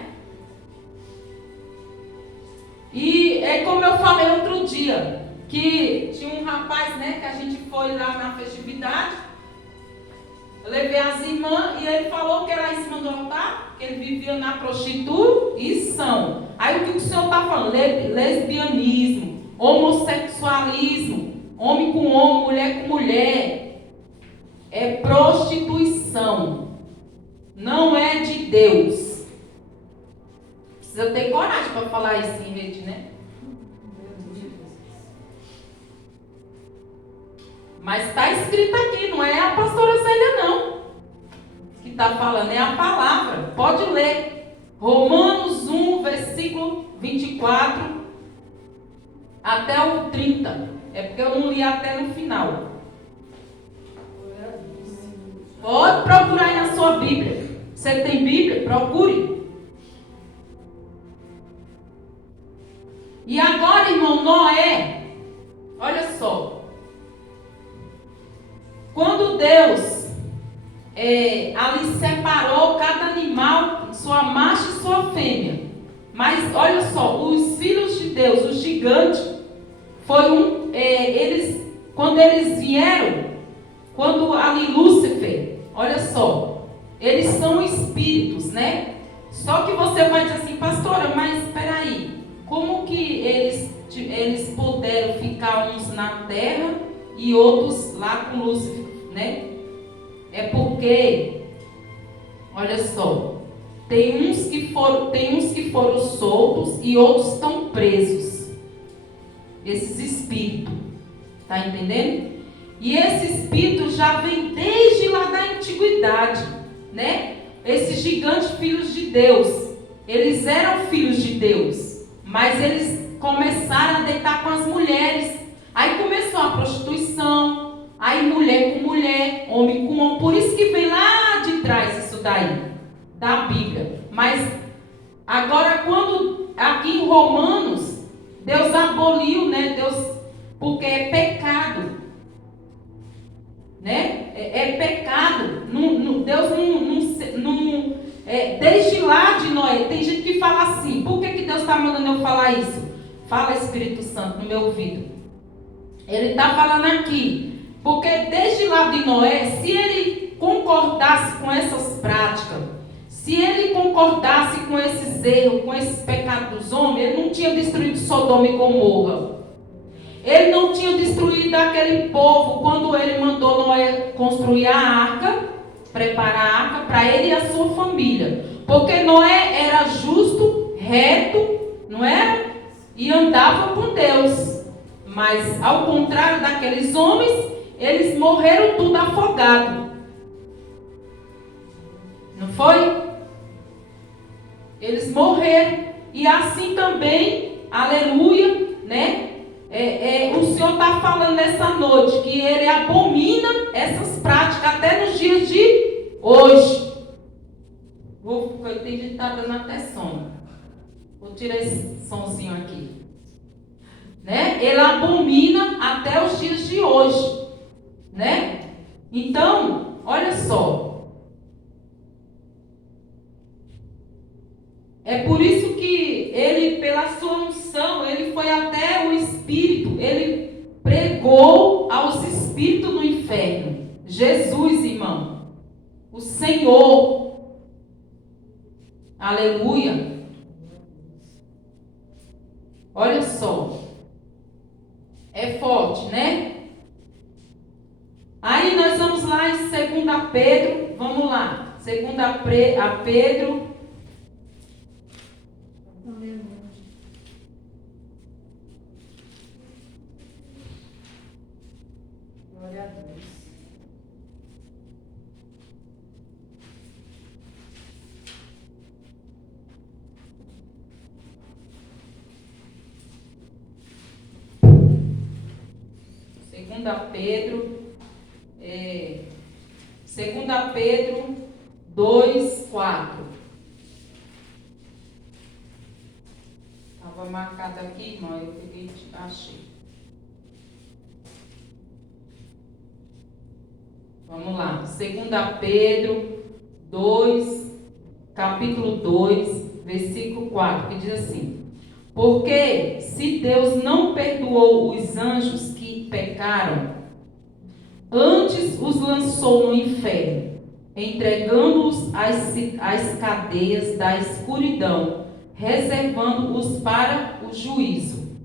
E é como eu falei outro dia, que tinha um rapaz, né, que a gente foi lá na festividade. Eu levei as irmãs e ele falou que era em cima do altar, que ele vivia na prostituição. Aí o que o senhor está falando? Lesbianismo, homossexualismo, homem com homem, mulher com mulher. É prostituição. Não é de Deus. Precisa ter coragem para falar isso em rede, né? Mas está escrito aqui, não é a pastora Célia não que está falando, é a palavra. Pode ler. Romanos 1, versículo 24 até o 30. É porque eu não li até no final. Pode procurar aí na sua Bíblia. Você tem Bíblia? Procure. E agora, irmão, Noé, olha só. Quando Deus ali separou cada animal, sua macho e sua fêmea. Mas olha só, os filhos de Deus, os gigantes, quando eles vieram, quando ali Lúcifer, olha só, eles são espíritos, né? Só que você vai dizer assim, pastora, mas espera aí, como que eles puderam ficar uns na terra e outros lá com Lúcifer, né? É porque, olha só, tem uns que foram soltos e outros estão presos. Esses espíritos, tá entendendo? E esse espírito já vem desde lá da antiguidade, né? Esses gigantes filhos de Deus, eles eram filhos de Deus, mas eles começaram a deitar com as mulheres. Aí começou a prostituição, aí mulher com mulher, homem com homem. Por isso que vem lá de trás isso daí, da Bíblia. Mas agora quando aqui em Romanos, Deus aboliu, né? Porque é pecado, né? É pecado. Deus não desde lá de Noé. Tem gente que fala assim. Por que Deus está mandando eu falar isso? Fala, Espírito Santo, no meu ouvido. Ele está falando aqui, porque desde lá de Noé, se ele concordasse com essas práticas, se ele concordasse com esses erros, com esses pecados dos homens, ele não tinha destruído Sodoma e Gomorra. Ele não tinha destruído aquele povo quando ele mandou Noé construir a arca, preparar a arca para ele e a sua família. Porque Noé era justo, reto, não era? E andava com Deus. Mas, ao contrário daqueles homens, eles morreram tudo afogado. Não foi? Eles morreram. E assim também, aleluia, né? O Senhor está falando nessa noite que Ele abomina essas práticas até nos dias de hoje. Porque tem gente que está dando até sono. Vou tirar esse sonzinho aqui. Né? Ele abomina até os dias de hoje, né? Então, olha só, é por isso que ele, pela sua unção, ele foi até o Espírito, ele pregou aos espíritos no inferno. Jesus, irmão, o Senhor, aleluia. Olha só. É forte, né? Aí nós vamos lá em 2 Pedro. Vamos lá. 2 Pedro. Glória a Deus. Segunda Pedro 2:4. Estava marcado aqui, irmão, eu peguei, achei. Vamos lá, 2 Pedro 2, capítulo 2, versículo 4, que diz assim: porque se Deus não perdoou os anjos que pecaram, antes os lançou no inferno, entregando-os às cadeias da escuridão, reservando-os para o juízo.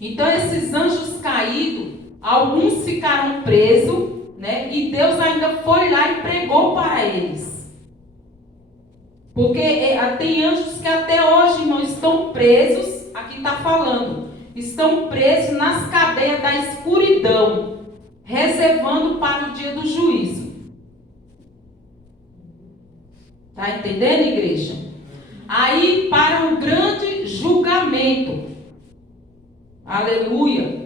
Então esses anjos caídos, alguns ficaram presos, né? E Deus ainda foi lá e pregou para eles. Porque tem anjos que até hoje, irmão, estão presos, aqui está falando, estão presos nas cadeias da escuridão, reservando para o dia do juízo. Está entendendo, igreja? Aí para o grande julgamento. Aleluia.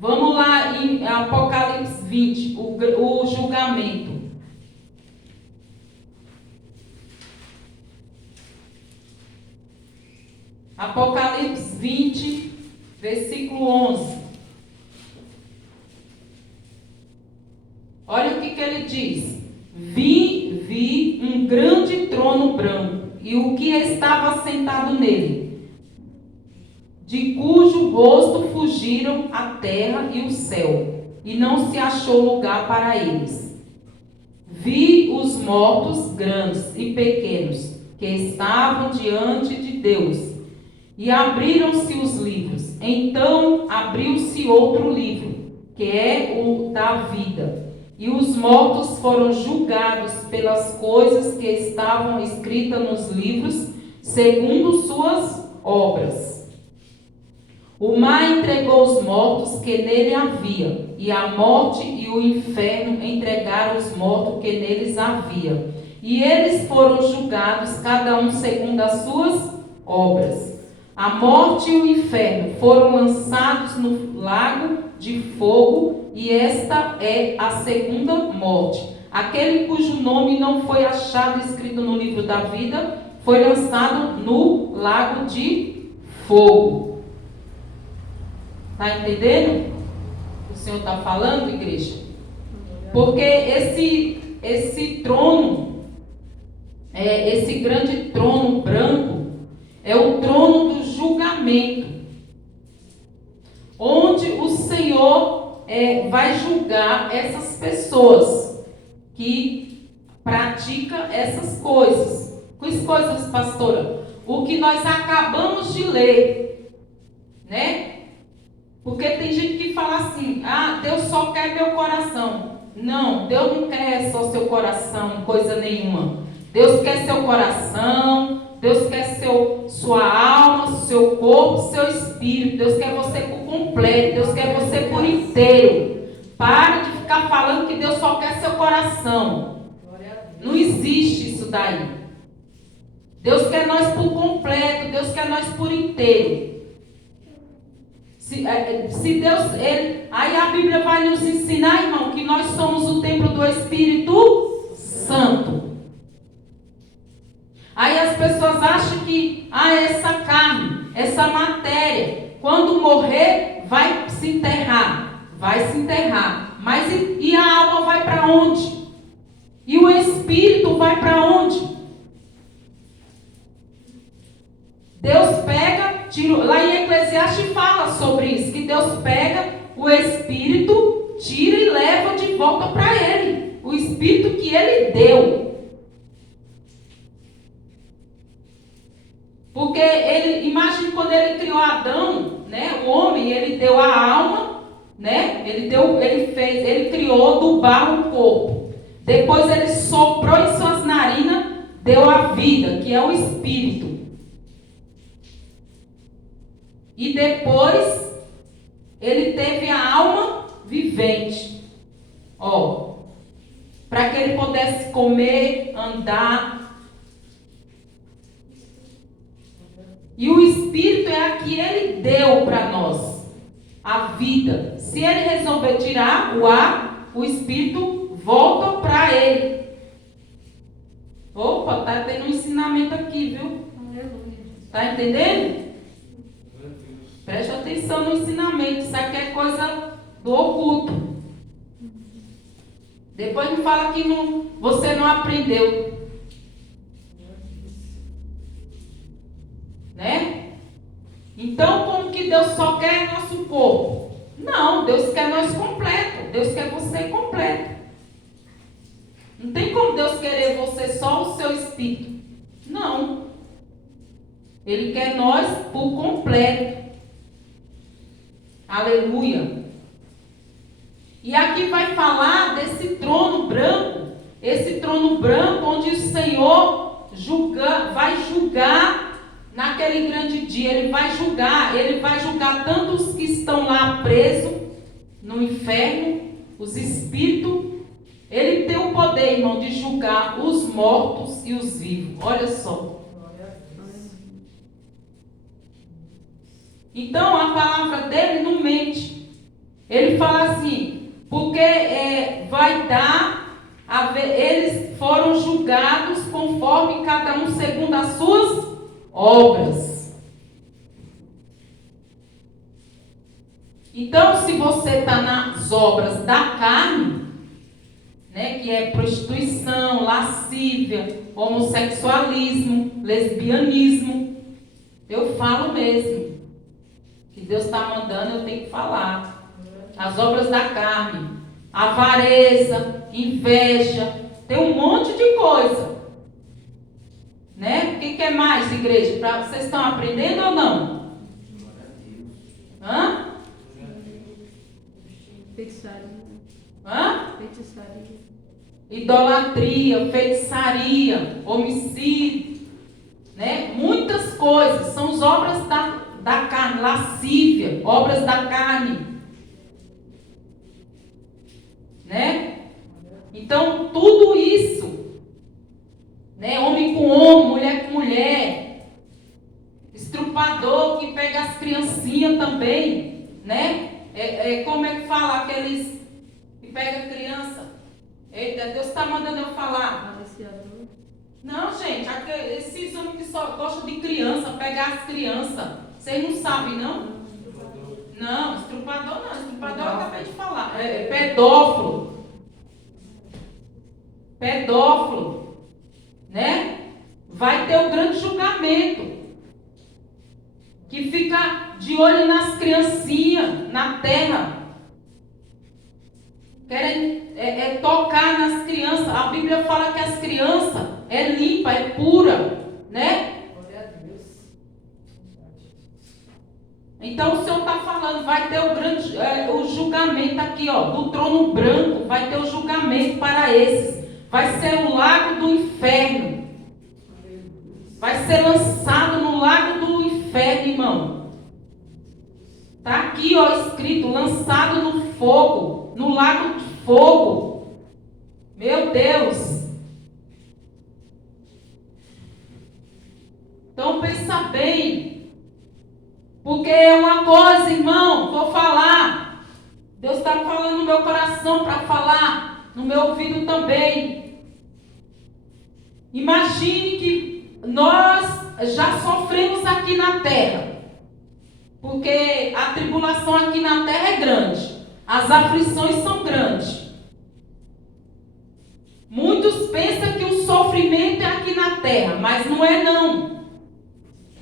Vamos lá em Apocalipse 20, o julgamento. Apocalipse 20, versículo 11. Olha o que ele diz. Vi um grande trono branco, e o que estava sentado nele, de cujo rosto fugiram a terra e o céu, e não se achou lugar para eles. Vi os mortos, grandes e pequenos, que estavam diante de Deus, e abriram-se os livros. Então abriu-se outro livro, que é o da vida. E os mortos foram julgados pelas coisas que estavam escritas nos livros, segundo suas obras. O mar entregou os mortos que nele havia, e a morte e o inferno entregaram os mortos que neles havia. E eles foram julgados, cada um segundo as suas obras. A morte e o inferno foram lançados no lago de fogo, e esta é a segunda morte. Aquele cujo nome não foi achado escrito no livro da vida foi lançado no lago de fogo. Está entendendo o que o Senhor está falando, igreja? Porque esse trono, esse grande trono branco, é o trono do julgamento, onde o Senhor vai julgar essas pessoas que praticam essas coisas. Quais coisas, pastora? O que nós acabamos de ler, né? Porque tem gente que fala assim: ah, Deus só quer meu coração. Não, Deus não quer só seu coração, coisa nenhuma. Deus quer seu coração, Deus quer sua alma, seu corpo, seu espírito. Deus quer você por completo, Deus quer você por inteiro. Pare de ficar falando que Deus só quer seu coração. Não existe isso daí. Deus quer nós por completo, Deus quer nós por inteiro. Se Deus, aí a Bíblia vai nos ensinar, irmão, que nós somos o templo do Espírito Santo. Aí as pessoas acham que essa carne, essa matéria, quando morrer, vai se enterrar. Vai se enterrar. Mas e a alma vai para onde? E o Espírito vai para onde? Deus pega, tira, lá em Eclesiastes fala sobre isso, que Deus pega o Espírito, tira e leva de volta para Ele. O Espírito que Ele deu. Porque imagine quando Ele criou Adão, né? O homem, Ele deu a alma, né? Ele criou do barro o corpo. Depois Ele soprou em suas narinas, deu a vida, que é o Espírito. e depois ele teve a alma vivente. Ó, para que ele pudesse comer, andar. E o Espírito é a que ele deu para nós, a vida. Se ele resolver tirar o ar, o Espírito volta para ele. Opa, tá tendo um ensinamento aqui, viu? Tá entendendo? Preste atenção no ensinamento. Isso aqui é coisa do oculto. Depois me fala que você não aprendeu. Né? Então, como que Deus só quer nosso corpo? Não, Deus quer nós completo. Deus quer você completo. Não tem como Deus querer você só o seu espírito. Não. Ele quer nós por completo. Aleluia. E aqui vai falar desse trono branco. Esse trono branco onde o Senhor vai julgar naquele grande dia. Ele vai julgar tanto os que estão lá presos no inferno, os espíritos. Ele tem o poder, irmão, de julgar os mortos e os vivos. Olha só. Então a palavra dele não mente. Ele fala assim, porque eles foram julgados conforme cada um segundo as suas obras. Então, se você está nas obras da carne, né, que é prostituição, lascívia, homossexualismo, lesbianismo, eu falo mesmo. Que Deus está mandando, eu tenho que falar. As obras da carne, avareza, inveja, tem um monte de coisa. Né? O que é mais, igreja? Vocês estão aprendendo ou não? Hã? Feitiçaria. Hã? Feitiçaria. Idolatria, feitiçaria, homicídio, né? Muitas coisas, são as obras da carne, lascívia, obras da carne, né? Então, tudo isso, né? Homem com homem, mulher com mulher, estrupador que pega as criancinhas também, né? Como é que fala aqueles que pega criança? Eita, Deus está mandando eu falar. Não, gente, esses homens que só gostam de criança, pegar as crianças. Vocês não sabem, não? Não, estrupador não. Estrupador eu acabei de falar. Pedófilo. Pedófilo. Né? Vai ter o grande julgamento. Que fica de olho nas criancinhas, na terra. Querem tocar nas crianças. A Bíblia fala que as crianças é limpa, é pura, né? Então o Senhor está falando, vai ter o julgamento aqui, ó, do trono branco, vai ter o julgamento para esses. Vai ser o lago do inferno. Vai ser lançado no lago do inferno, irmão. Está aqui, ó, escrito, lançado no fogo, no lago de fogo. Meu Deus. Então pensa bem. Porque é uma coisa, irmão, vou falar. Deus está falando no meu coração para falar, no meu ouvido também. Imagine que nós já sofremos aqui na terra. Porque a tribulação aqui na terra é grande. As aflições são grandes. Muitos pensam que o sofrimento é aqui na terra, mas não é não.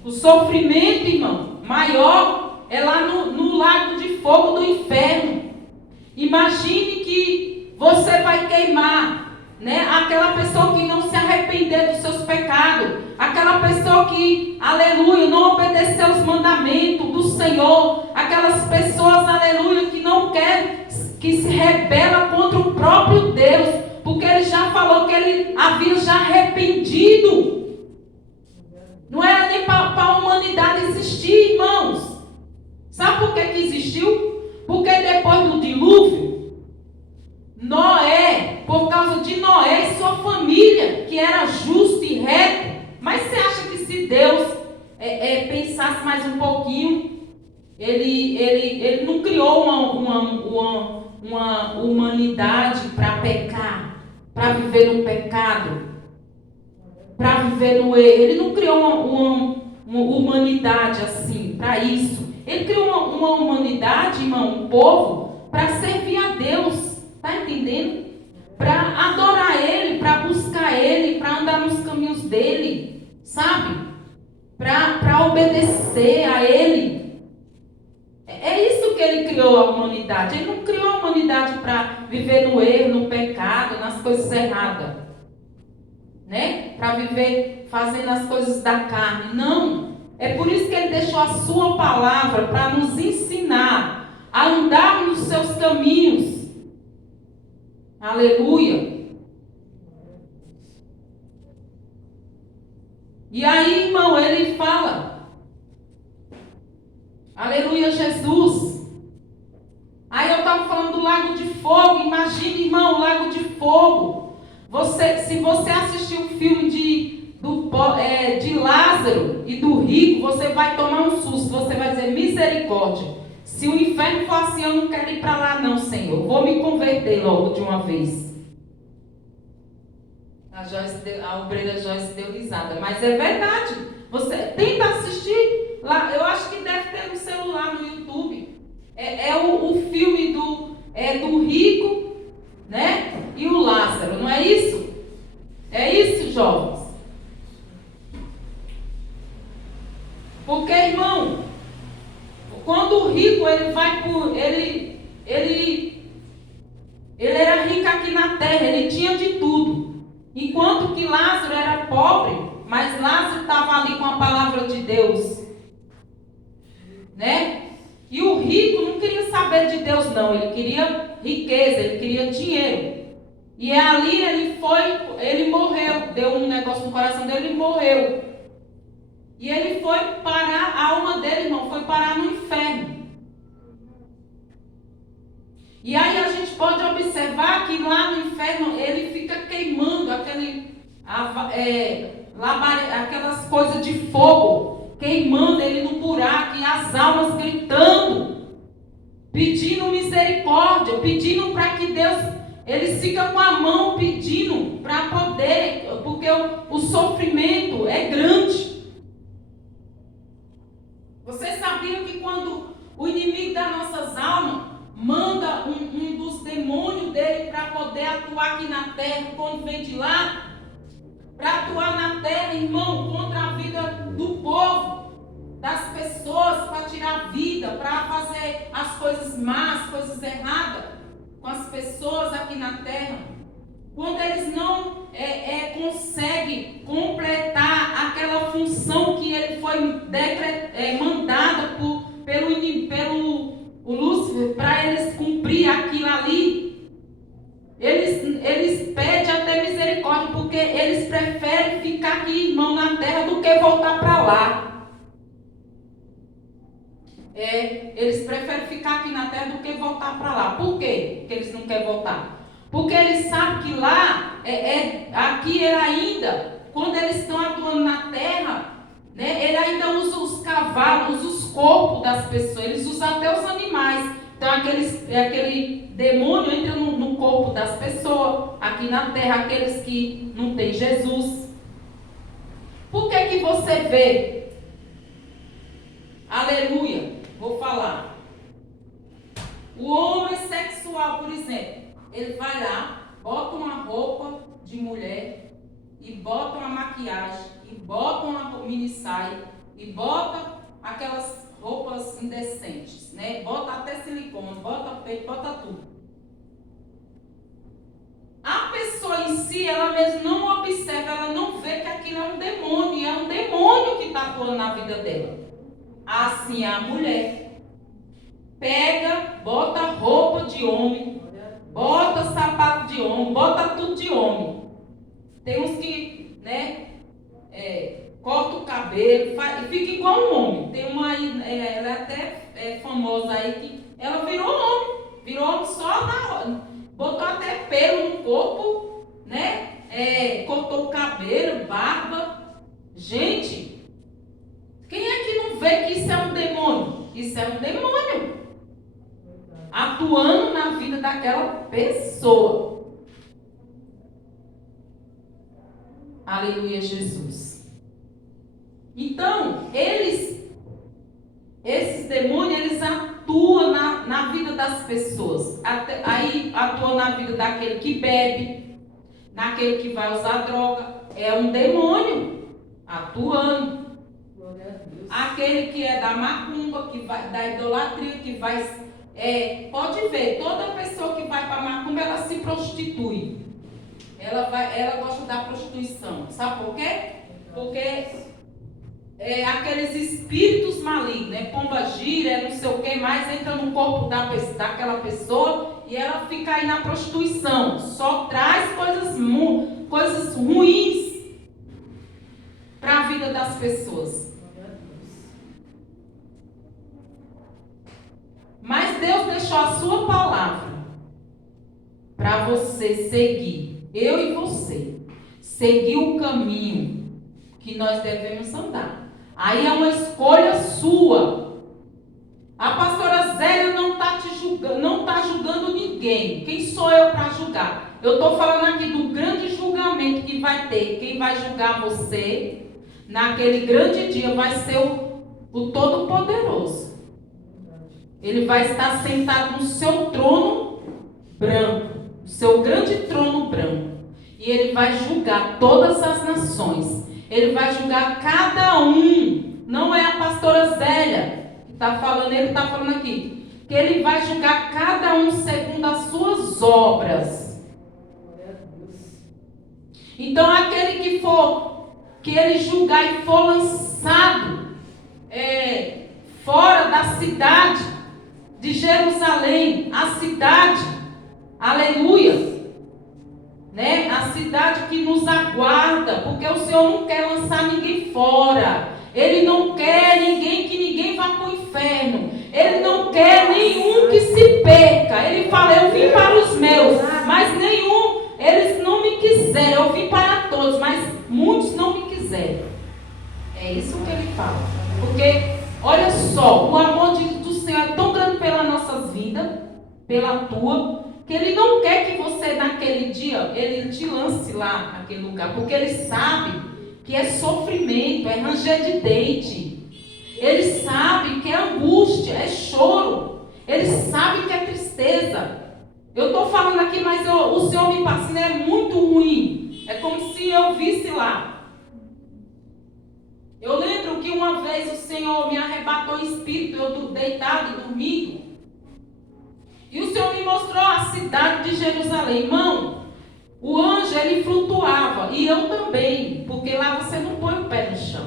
O sofrimento, irmão, maior é lá no lago de fogo do inferno. Imagine que você vai queimar, né? Aquela pessoa que não se arrepender dos seus pecados, aquela pessoa que, aleluia, não obedeceu os mandamentos do Senhor, aquelas pessoas, aleluia, que não querem, que se rebela contra o próprio Deus, porque ele já falou que ele havia já arrependido. Não era nem para a humanidade existir, irmãos. Sabe por que existiu? Porque depois do dilúvio, Noé, por causa de Noé e sua família, que era justo e reto, mas você acha que se Deus pensasse mais um pouquinho, ele não criou uma humanidade para pecar, para viver no pecado, para viver no erro. Ele não criou uma humanidade assim, para isso. Ele criou uma humanidade, irmão, um povo, para servir a Deus. Está entendendo? Para adorar Ele, para buscar Ele, para andar nos caminhos dEle, sabe? Para obedecer a Ele. É isso que Ele criou a humanidade. Ele não criou a humanidade para viver no erro, no pecado, nas coisas erradas, né? Para viver fazendo as coisas da carne. Não. É por isso que Ele deixou a sua palavra para nos ensinar a andar nos seus caminhos. Aleluia. E aí, irmão, ele fala, aleluia, Jesus. Aí eu estava falando do lago de fogo. Imagine, irmão, o lago de fogo. Se você assistir o filme de Lázaro e do rico, você vai tomar um susto. Você vai dizer, misericórdia. Se o inferno for assim, eu não quero ir para lá não, Senhor. Vou me converter logo de uma vez. A obreira Joyce deu risada. Mas é verdade. Você tenta assistir lá. Eu acho que deve ter no celular, no YouTube. É o filme do rico, né? E o Lázaro, não é isso? É isso, jovens. Porque, irmão, quando o rico ele vai por ele era rico aqui na terra, ele tinha de tudo. Enquanto que Lázaro era pobre, mas Lázaro estava ali com a palavra de Deus, né? E o rico não queria saber de Deus não, ele queria riqueza, ele queria dinheiro. E ali ele morreu, deu um negócio no coração dele e morreu. E ele foi parar, a alma dele, irmão, foi parar no inferno. E aí a gente pode observar que lá no inferno ele fica queimando aquelas coisas de fogo, queimando ele no buraco, e as almas gritando, pedindo misericórdia, pedindo para que Deus, eles ficam com a mão pedindo para poder, porque o sofrimento é grande. Vocês sabiam que quando o inimigo das nossas almas manda um dos demônios dele para poder atuar aqui na terra, quando vem de lá, para atuar na terra, irmão, contra a vida do povo, das pessoas, para tirar a vida, para fazer as coisas más, coisas erradas com as pessoas aqui na terra. Quando eles não conseguem completar aquela função que ele foi mandada pelo Lúcifer para eles cumprir aquilo ali, eles pedem até misericórdia, porque eles preferem ficar aqui, irmão, na terra do que voltar para lá. Eles preferem ficar aqui na terra do que voltar para lá. Por quê que eles não querem voltar? Porque eles sabem que lá, aqui ele ainda, quando eles estão atuando na terra, né, ele ainda usa os cavalos, usa os corpos das pessoas, eles usam até os animais. Então aquele demônio entra no corpo das pessoas, aqui na terra, aqueles que não têm Jesus. Por que você vê? Aleluia, vou falar. O homossexual, por exemplo, ele vai lá, bota uma roupa de mulher, e bota uma maquiagem, e bota uma mini saia, e bota aquelas roupas indecentes, né? Bota até silicone, bota peito, bota tudo. A pessoa em si, ela mesmo não observa, ela não vê que aquilo é um demônio que está atuando na vida dela. Assim a mulher pega, bota roupa de homem, bota sapato de homem, bota tudo de homem. Tem uns que, né, corta o cabelo e fica igual um homem. Tem uma aí, ela é até famosa aí, que ela virou homem só na hora. Botou até pelo no corpo, né? Cortou o cabelo, barba. Gente, quem é que não vê que isso é um demônio? Isso é um demônio atuando na vida daquela pessoa. Aleluia, Jesus. Então, esses demônios, eles atuam na vida das pessoas. Aí atuam na vida daquele que bebe, naquele que vai usar droga. É um demônio atuando. Aquele que é da macumba, que vai, da idolatria, que vai... pode ver, toda pessoa que vai para a macumba, ela se prostitui. Ela gosta da prostituição. Sabe por quê? Porque aqueles espíritos malignos, pomba gira, não sei o que mais, entra no corpo daquela pessoa e ela fica aí na prostituição. Só traz coisas ruins para a vida das pessoas. Mas Deus deixou a sua palavra para você seguir, eu e você, seguir o caminho que nós devemos andar. Aí é uma escolha sua. A pastora Zélia não está te julgando, não está julgando ninguém. Quem sou eu para julgar? Eu estou falando aqui do grande julgamento que vai ter. Quem vai julgar você naquele grande dia vai ser o Todo-Poderoso. Ele vai estar sentado no seu trono branco, no seu grande trono branco. E ele vai julgar todas as nações. Ele vai julgar cada um. Não é a pastora Zélia que está falando, ele está falando aqui. Que ele vai julgar cada um segundo as suas obras. Então aquele que ele julgar e for lançado fora da cidade de Jerusalém, a cidade, aleluia, né? A cidade que nos aguarda, porque o Senhor não quer lançar ninguém fora. Ele não quer que ninguém vá para o inferno. Ele não quer nenhum que se perca. Ele fala, eu vim para os meus, mas eles não me quiseram. Eu vim para todos, mas muitos não me quiseram. É isso que ele fala. Porque, olha só, o amor do Senhor é tão grande pela nossas vidas, pela tua, que Ele não quer que você naquele dia, Ele te lance lá naquele lugar, porque Ele sabe que é sofrimento, é ranger de dente. Ele sabe que é angústia, é choro. Ele sabe que é tristeza. Eu estou falando aqui, mas o Senhor me passando é muito ruim. É como se eu visse lá. Eu lembro que uma vez o Senhor me arrebatou em espírito, eu deitado e dormindo. E o Senhor me mostrou a cidade de Jerusalém. Irmão, o anjo, ele flutuava. E eu também, porque lá você não põe o pé no chão.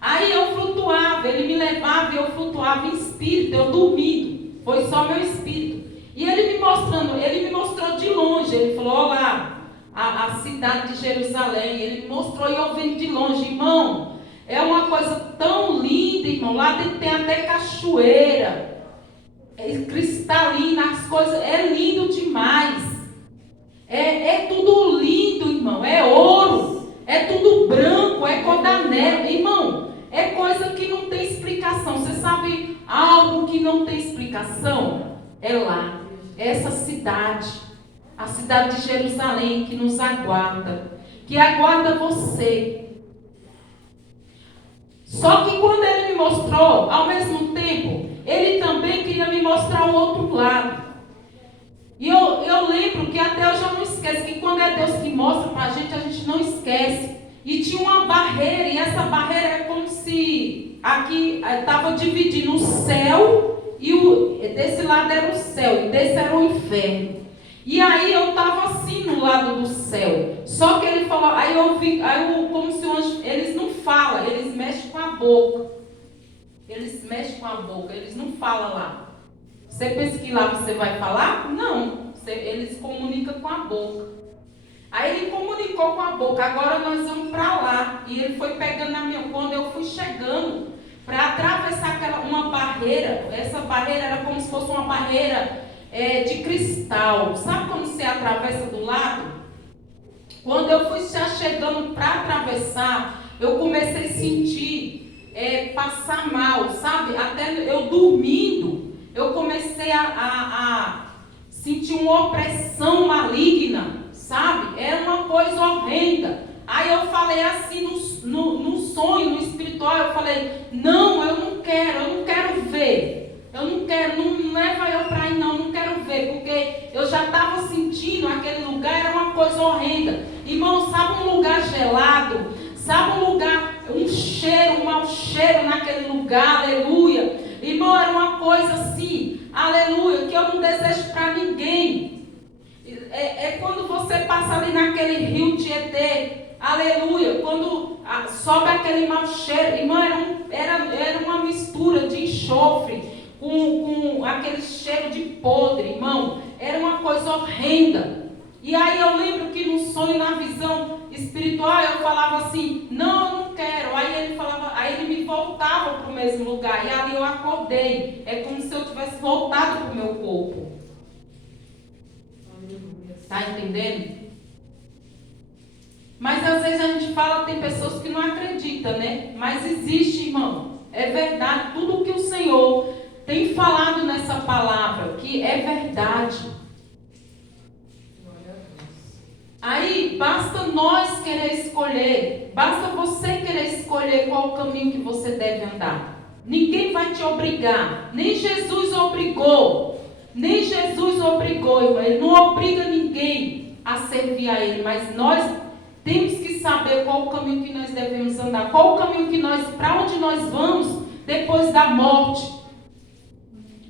Aí eu flutuava, ele me levava e eu flutuava em espírito, eu dormindo. Foi só meu espírito. E ele me mostrou de longe. Ele falou, olha lá, a cidade de Jerusalém. Ele me mostrou e eu vendo de longe. Irmão, é uma coisa tão linda, irmão. Lá dentro tem até cachoeira. É cristalina, as coisas, é lindo demais. É tudo lindo, irmão. É ouro, é tudo branco, é cor da neve. Irmão, é coisa que não tem explicação. Você sabe algo que não tem explicação? É lá, essa cidade, a cidade de Jerusalém que nos aguarda, que aguarda você. Só que quando ele me mostrou, ao mesmo tempo, ele também queria me mostrar o outro lado. E eu lembro que até eu já não esqueço, que quando é Deus que mostra pra gente, a gente não esquece. E tinha uma barreira, e essa barreira é como se aqui estava dividindo o céu, e desse lado era o céu, e desse era o inferno. E aí eu estava assim no lado do céu. Só que ele falou, como se o anjo, eles não falam, eles mexem com a boca. Eles mexem com a boca, eles não falam lá. Você pensa que lá você vai falar? Não, eles comunicam com a boca. Aí ele comunicou com a boca, agora nós vamos para lá. E ele foi pegando na minha, quando eu fui chegando, para atravessar uma barreira. Essa barreira era como se fosse uma barreira de cristal. Sabe quando você atravessa do lado? Quando eu fui já chegando para atravessar, eu comecei a sentir passar mal, sabe? Até eu dormindo, eu comecei a sentir uma opressão maligna, sabe? Era uma coisa horrenda. Aí eu falei assim no sonho, no espiritual, eu falei, não, eu não quero ver. Eu não quero, não leva eu para aí não quero ver, porque eu já estava sentindo aquele lugar, era uma coisa horrenda. Irmão, sabe um lugar gelado? Sabe um lugar, um mau cheiro naquele lugar, aleluia. Irmão, era uma coisa assim, aleluia, que eu não desejo para ninguém. É quando você passa ali naquele rio Tietê, aleluia, quando sobe aquele mau cheiro, irmão, era uma mistura de enxofre com aquele cheiro de podre, irmão, era uma coisa horrenda. E aí eu lembro que no sonho, na visão espiritual, eu falava assim, não, eu não quero. Aí ele me voltava para o mesmo lugar, e ali eu acordei, é como se eu tivesse voltado para o meu corpo. Está entendendo? Mas às vezes a gente fala, tem pessoas que não acreditam, né? Mas existe, irmão. É verdade. Tudo que o Senhor tem falado nessa palavra, que é verdade. Aí basta nós querer escolher. Basta você querer escolher qual o caminho que você deve andar. Ninguém vai te obrigar. Nem Jesus obrigou. Nem Jesus obrigou, irmão. Ele não obriga ninguém a servir a Ele. Mas nós temos que saber qual o caminho que nós devemos andar. Qual o caminho que para onde nós vamos depois da morte.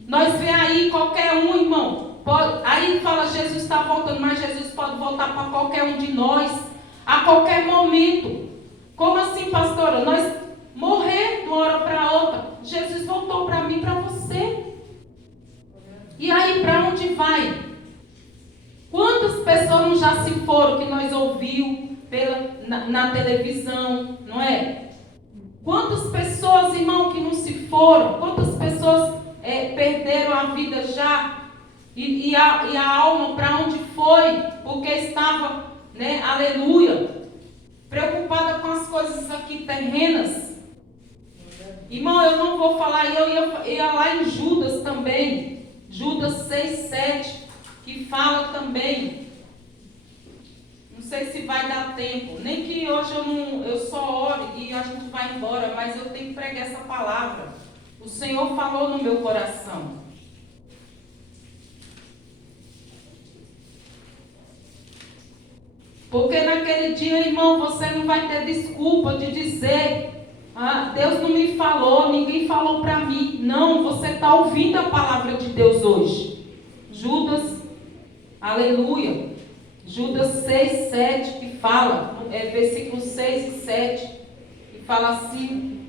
Nós vê aí qualquer um, irmão. Aí fala, Jesus está voltando, mas Jesus pode voltar para qualquer um de nós. A qualquer momento. Como assim, pastora? Nós morrer de uma hora para outra. Jesus voltou para mim e para você. E aí, para onde vai? Quantas pessoas não já se foram que nós ouvimos na televisão, não é? Quantas pessoas, irmão, que não se foram? Quantas pessoas perderam a vida já? E a alma para onde foi? Porque estava, né, aleluia, preocupada com as coisas aqui terrenas. Irmão, eu não vou falar, eu ia lá em Judas também. Judas 6:7, que fala também, não sei se vai dar tempo, nem que hoje eu só ore e a gente vai embora, mas eu tenho que pregar essa palavra. O Senhor falou no meu coração. Porque naquele dia, irmão, você não vai ter desculpa de dizer, Deus não me falou, ninguém falou para mim. Não, você está ouvindo a palavra de Deus hoje. Judas, aleluia. Judas 6:7 que fala, versículos 6 e 7, que fala assim.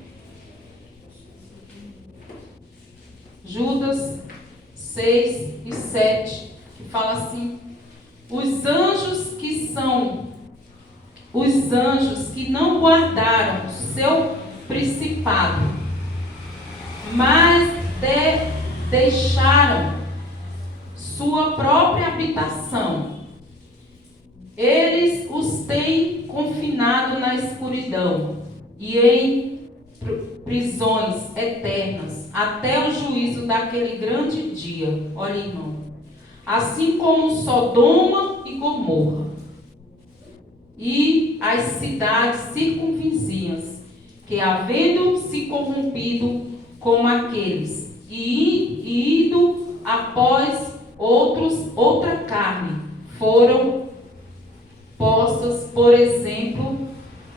Judas 6 e 7, que fala assim: os anjos que não guardaram o seu principado, mas deixaram sua própria habitação, eles os têm confinado na escuridão e em prisões eternas, até o juízo daquele grande dia. Olha, irmão, assim como Sodoma e Gomorra e as cidades circunvizinhas, que havendo se corrompido como aqueles e ido após outra carne, foram postas, por exemplo,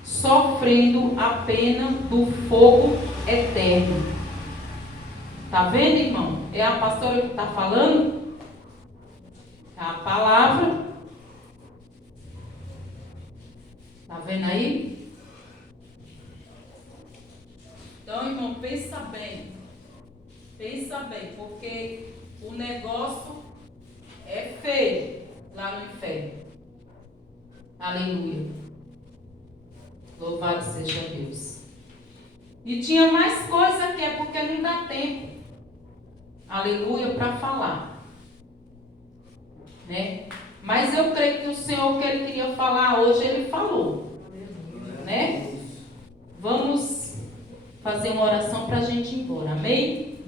sofrendo a pena do fogo eterno. Tá vendo, irmão? É a pastora que está falando? A palavra. Tá vendo aí? Então, irmão, pensa bem. Pensa bem, porque o negócio é feio lá no inferno. Aleluia. Louvado seja Deus. E tinha mais coisa aqui, é porque não dá tempo. Aleluia, para falar. Né? Mas eu creio que o Senhor, que Ele queria falar hoje, Ele falou. Né? Vamos fazer uma oração para a gente ir embora. Amém?